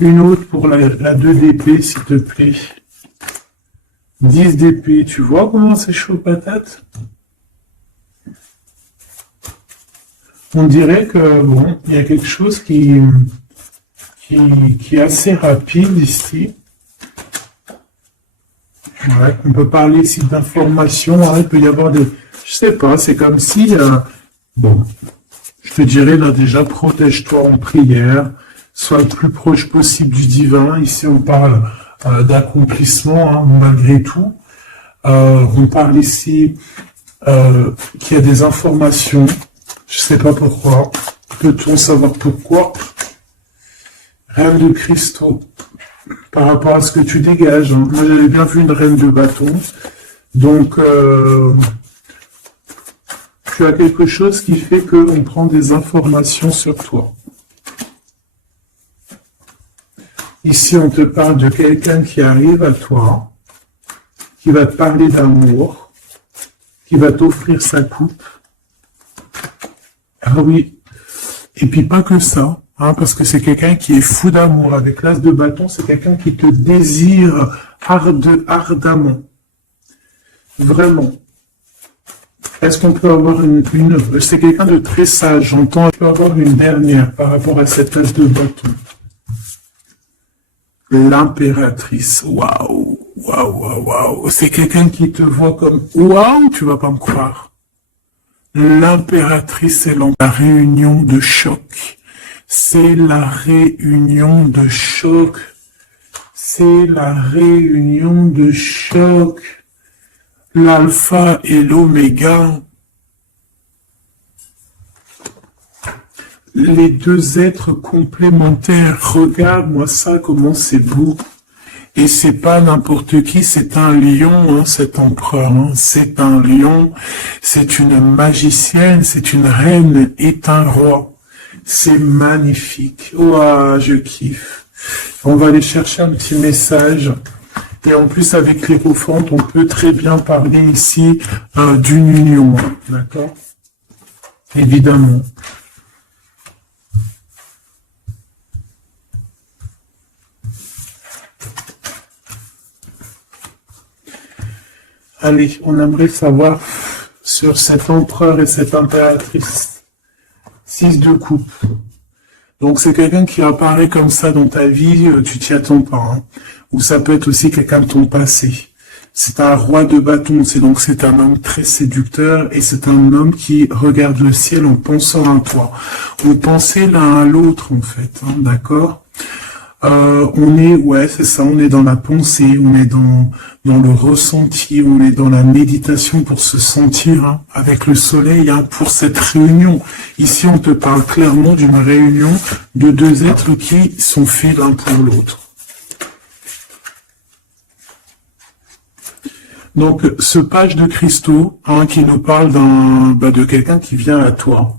Une autre pour la 2 d'épée, s'il te plaît. 10 d'épée, tu vois comment c'est chaud patate? On dirait que, il y a quelque chose qui est assez rapide ici. Ouais, on peut parler ici d'informations, hein, il peut y avoir des... Je sais pas, c'est comme si... je te dirais là déjà, protège-toi en prière, sois le plus proche possible du divin. Ici, on parle d'accomplissement, hein, malgré tout. On parle ici qu'il y a des informations. Je sais pas pourquoi. Peut-on savoir pourquoi? Reine de cristaux. Par rapport à ce que tu dégages. Hein. Moi, j'avais bien vu une reine de bâton. Donc, tu as quelque chose qui fait qu'on prend des informations sur toi. Ici, on te parle de quelqu'un qui arrive à toi, qui va te parler d'amour, qui va t'offrir sa coupe. Ah oui. Et puis pas que ça, hein, parce que c'est quelqu'un qui est fou d'amour. Avec l'as de bâton, c'est quelqu'un qui te désire ardemment. Vraiment. Est-ce qu'on peut avoir c'est quelqu'un de très sage, j'entends, on peut avoir une dernière par rapport à cette as de bâton. L'impératrice, waouh, waouh, waouh, waouh. C'est quelqu'un qui te voit comme, waouh, tu vas pas me croire. L'impératrice, c'est la réunion de choc. C'est la réunion de choc. C'est la réunion de choc. L'alpha et l'oméga. Les deux êtres complémentaires. Regarde-moi ça, comment c'est beau. Et c'est pas n'importe qui, c'est un lion, hein, cet empereur. Hein. C'est un lion, c'est une magicienne, c'est une reine et un roi. C'est magnifique. Ouah, je kiffe. On va aller chercher un petit message. Et en plus, avec l'Hiérophante, on peut très bien parler ici d'une union. Hein, d'accord? Évidemment. Allez, on aimerait savoir sur cet empereur et cette impératrice. 6 de coupe. Donc c'est quelqu'un qui apparaît comme ça dans ta vie, tu t'y attends pas. Hein. Ou ça peut être aussi quelqu'un de ton passé. C'est un roi de bâton, c'est un homme très séducteur et c'est un homme qui regarde le ciel en pensant à toi. On pensait l'un à l'autre en fait, hein, d'accord? C'est ça, on est dans la pensée, on est dans le ressenti, on est dans la méditation pour se sentir hein, avec le soleil hein, pour cette réunion. Ici, on te parle clairement d'une réunion de deux êtres qui sont faits l'un pour l'autre. Donc, ce page de cristaux hein, qui nous parle de quelqu'un qui vient à toi.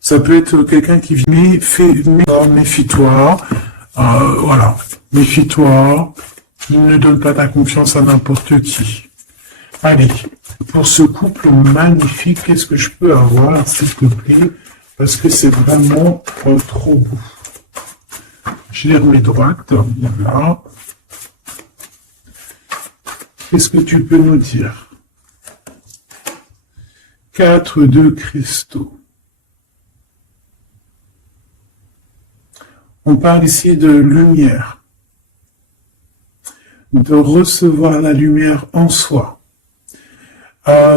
Ça peut être quelqu'un qui vient, méfie-toi. Voilà, méfie-toi, ne donne pas ta confiance à n'importe qui. Allez, pour ce couple magnifique, qu'est-ce que je peux avoir, s'il te plaît, parce que c'est vraiment trop beau. Je les remets droite, voilà. Qu'est-ce que tu peux nous dire? 4 de cristaux. On parle ici de lumière, de recevoir la lumière en soi.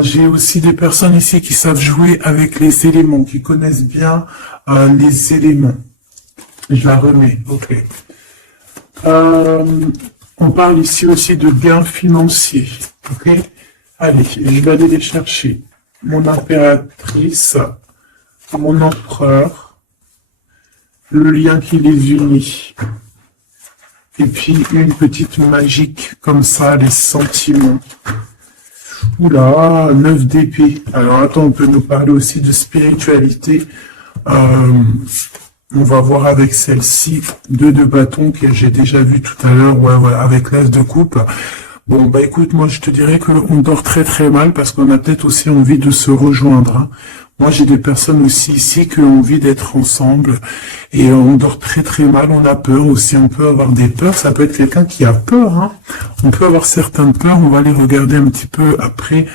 J'ai aussi des personnes ici qui savent jouer avec les éléments, qui connaissent bien les éléments. Je la remets, ok. On parle ici aussi de gains financiers, ok. Allez, je vais aller les chercher. Mon impératrice, mon empereur, le lien qui les unit. Et puis une petite magique, comme ça, les sentiments. Oula, 9 d'épée. Alors attends, on peut nous parler aussi de spiritualité. On va voir avec celle-ci, 2 de bâton que j'ai déjà vu tout à l'heure, ouais, avec l'as de coupe. Bon, bah écoute, moi je te dirais qu'on dort très très mal parce qu'on a peut-être aussi envie de se rejoindre. Hein. Moi j'ai des personnes aussi ici qui ont envie d'être ensemble et on dort très très mal, on a peur aussi, on peut avoir des peurs, ça peut être quelqu'un qui a peur. Hein. On peut avoir certaines peurs, on va les regarder un petit peu après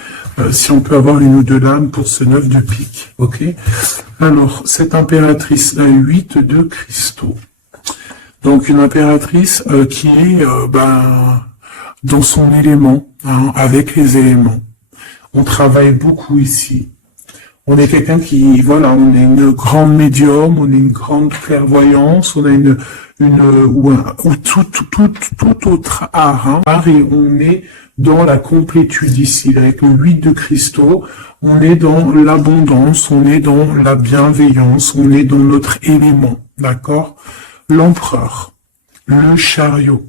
si on peut avoir une ou deux lames pour ce 9 de pique. Ok. Alors, cette impératrice a 8 de cristaux. Donc une impératrice qui est dans son élément, hein, avec les éléments. On travaille beaucoup ici. On est quelqu'un qui, voilà, on est une grande médium, on est une grande clairvoyance, on a ou tout autre art, hein, et on est dans la complétude ici, avec le 8 de cristaux, on est dans l'abondance, on est dans la bienveillance, on est dans notre élément, d'accord? L'empereur, le chariot.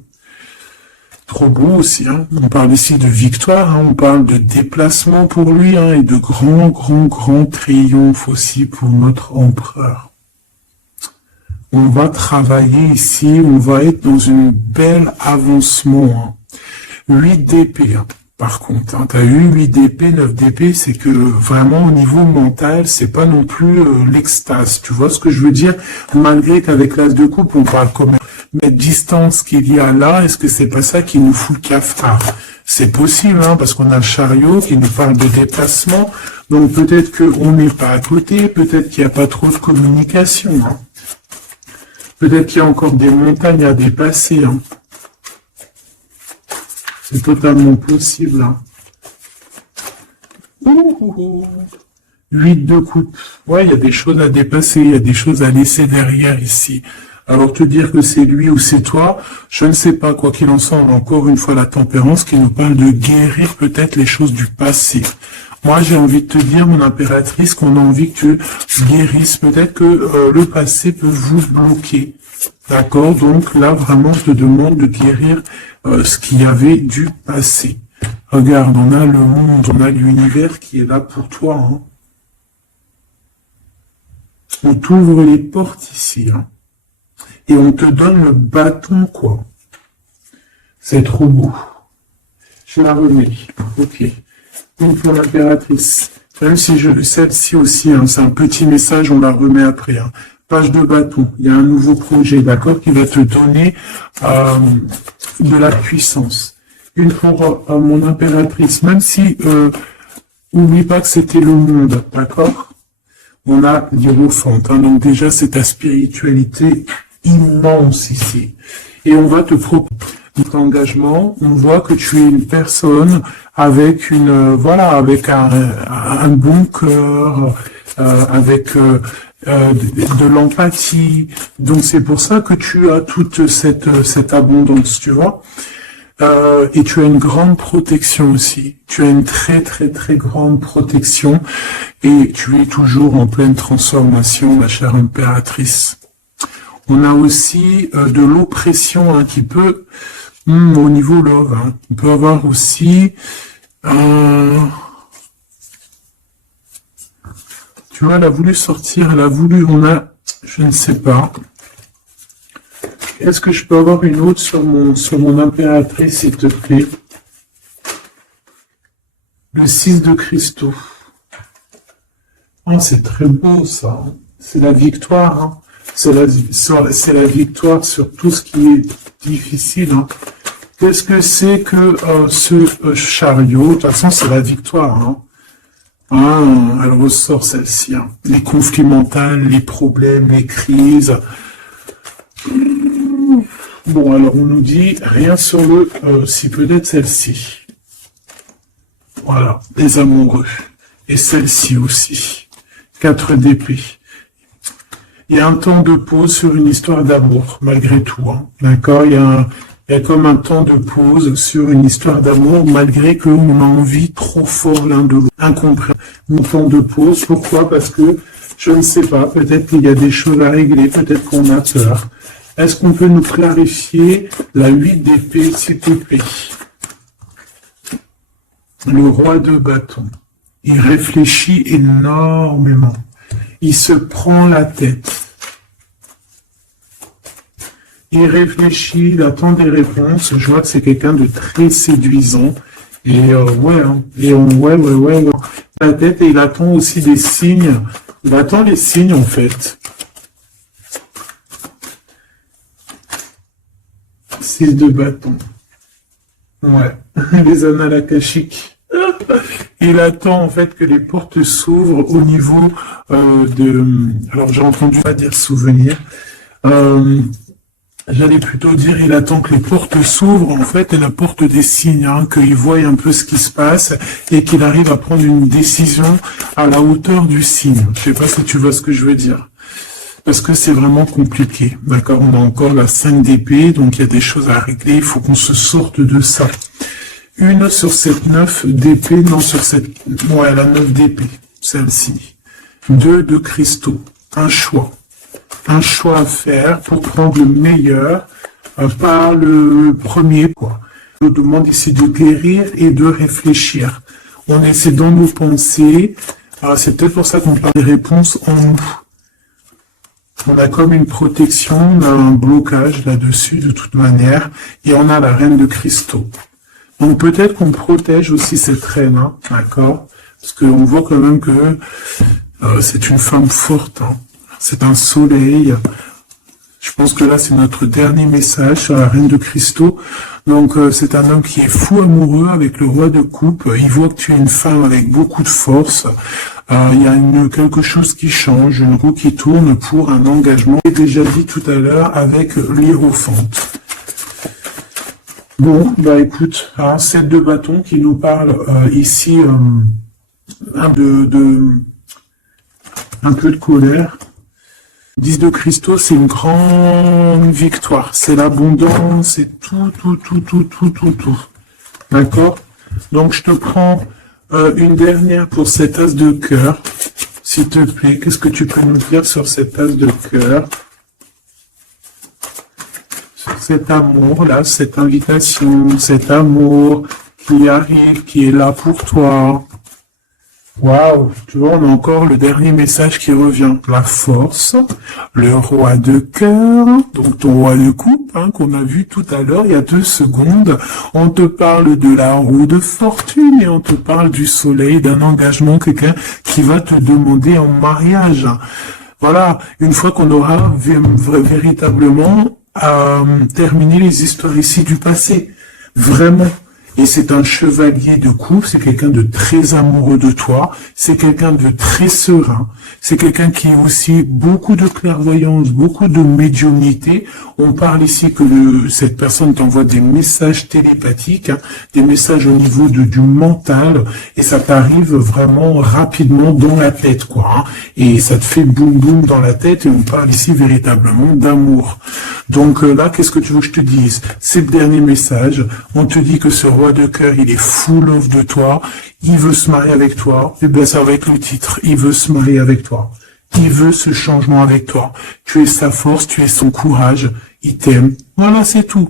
Trop beau aussi, hein. On parle ici de victoire, hein. On parle de déplacement pour lui, hein, et de grand triomphe aussi pour notre empereur. On va travailler ici, on va être dans une belle avancement, hein. 8 d'épée, hein. Par contre, hein, tu as eu 8 d'épée, 9 d'épée, c'est que vraiment au niveau mental, c'est pas non plus l'extase. Tu vois ce que je veux dire? Malgré qu'avec l'as de coupe, on parle comme mais distance qu'il y a là, est-ce que c'est pas ça qui nous fout le cafard? C'est possible, hein, parce qu'on a le chariot qui nous parle de déplacement, donc peut-être qu'on n'est pas à côté, peut-être qu'il n'y a pas trop de communication, hein. Peut-être qu'il y a encore des montagnes à dépasser, hein. C'est totalement possible, hein. 8 de coupe. Ouais, il y a des choses à dépasser, il y a des choses à laisser derrière ici. Alors te dire que c'est lui ou c'est toi, je ne sais pas, quoi qu'il en soit, encore une fois la tempérance qui nous parle de guérir peut-être les choses du passé. Moi j'ai envie de te dire, mon impératrice, qu'on a envie que tu guérisses, peut-être que le passé peut vous bloquer. D'accord? Donc là vraiment je te demande de guérir ce qu'il y avait du passé. Regarde, on a le monde, on a l'univers qui est là pour toi, hein. On t'ouvre les portes ici, hein. Et on te donne le bâton, quoi. C'est trop beau. Je la remets. Ok. Donc pour l'impératrice. Même si celle-ci aussi, hein, c'est un petit message, on la remet après. Hein. Page de bâton. Il y a un nouveau projet, d'accord, qui va te donner de la puissance. Une pour mon impératrice, même si, n'oublie pas que c'était le monde, d'accord? On a l'hiérophante, hein, donc déjà c'est ta spiritualité immense ici. Et on va te proposer notre engagement. On voit que tu es une personne avec avec un bon cœur, avec de l'empathie. Donc c'est pour ça que tu as toute cette abondance, tu vois. Et tu as une grande protection aussi. Tu as une très grande protection et tu es toujours en pleine transformation, ma chère impératrice. On a aussi de l'oppression, hein, qui peut, au niveau love, hein, on peut avoir aussi, tu vois, elle a voulu sortir, je ne sais pas. Est-ce que je peux avoir une autre sur mon impératrice, s'il te plaît? Le 6 de cristaux. Oh, c'est très beau, ça. C'est la victoire, hein. C'est la victoire sur tout ce qui est difficile, hein. Qu'est-ce que c'est que ce chariot? De toute façon, c'est la victoire, hein. Ah, elle ressort celle-ci, hein. Les conflits mentaux, les problèmes, les crises. Bon, alors on nous dit rien sur si peut-être celle-ci. Voilà, les amoureux. Et celle-ci aussi. 4 d'épée. Il y a un temps de pause sur une histoire d'amour, malgré tout, hein. D'accord? Il y a comme un temps de pause sur une histoire d'amour, malgré qu'on a envie trop fort l'un de l'autre. Incompris. Un temps de pause, pourquoi? Parce que, je ne sais pas, peut-être qu'il y a des choses à régler, peut-être qu'on a peur. Est-ce qu'on peut nous clarifier la 8 d'épée, s'il te plaît? Le roi de bâton. Il réfléchit énormément. Il se prend la tête. Il réfléchit, il attend des réponses. Je vois que c'est quelqu'un de très séduisant. Et ouais, hein. Et ouais. La tête, et il attend aussi des signes. Il attend les signes, en fait. 6 de bâton. Ouais. Les annales akashiques. Il attend, en fait, que les portes s'ouvrent au niveau Alors, j'ai entendu pas dire souvenir. J'allais plutôt dire, il attend que les portes s'ouvrent, en fait, et la porte des signes, hein, qu'il voie un peu ce qui se passe, et qu'il arrive à prendre une décision à la hauteur du signe. Je sais pas si tu vois ce que je veux dire. Parce que c'est vraiment compliqué, d'accord? On a encore la 5 d'épée, donc il y a des choses à régler, il faut qu'on se sorte de ça. Une sur cette 9 d'épée, non, sur cette... Ouais, la 9 d'épée, celle-ci. 2 de cristaux, un choix. Un choix à faire pour prendre le meilleur, pas le premier, quoi. On nous demande ici de guérir et de réfléchir. On essaie dans nos pensées. C'est peut-être pour ça qu'on parle des réponses en nous. On a comme une protection, on a un blocage là-dessus de toute manière, et on a la reine de cristaux. Donc peut-être qu'on protège aussi cette reine, hein, d'accord? Parce qu'on voit quand même que c'est une femme forte, hein. C'est un soleil. Je pense que là, c'est notre dernier message sur la reine de cristaux. Donc, c'est un homme qui est fou amoureux avec le roi de coupe. Il voit que tu es une femme avec beaucoup de force. Il y a quelque chose qui change, une roue qui tourne pour un engagement. J'ai déjà dit tout à l'heure avec l'hiérophante. Bon, bah écoute, 7 de bâton qui nous parle ici un peu de colère. 10 de cristaux, c'est une grande victoire. C'est l'abondance, c'est tout. D'accord? Donc, je te prends une dernière pour cet as de cœur. S'il te plaît, qu'est-ce que tu peux nous dire sur cet as de cœur? Sur cet amour-là, cette invitation, cet amour qui arrive, qui est là pour toi. Waouh, tu vois, on a encore le dernier message qui revient. La force, le roi de cœur, donc ton roi de coupe, hein, qu'on a vu tout à l'heure, il y a 2 secondes. On te parle de la roue de fortune et on te parle du soleil, d'un engagement, quelqu'un qui va te demander en mariage. Voilà, une fois qu'on aura véritablement terminé les histoires ici du passé. Vraiment. Et c'est un chevalier de coupe, c'est quelqu'un de très amoureux de toi, c'est quelqu'un de très serein, c'est quelqu'un qui a aussi beaucoup de clairvoyance, beaucoup de médiumnité. On parle ici que cette personne t'envoie des messages télépathiques, hein, des messages au niveau du mental, et ça t'arrive vraiment rapidement dans la tête, quoi. Hein, et ça te fait boum boum dans la tête, et on parle ici véritablement d'amour. Donc là, qu'est-ce que tu veux que je te dise? C'est le dernier message. On te dit que ce roi de cœur, il est full of de toi, il veut se marier avec toi, et bien ça va être le titre, il veut se marier avec toi, il veut ce changement avec toi, tu es sa force, tu es son courage, il t'aime, voilà c'est tout.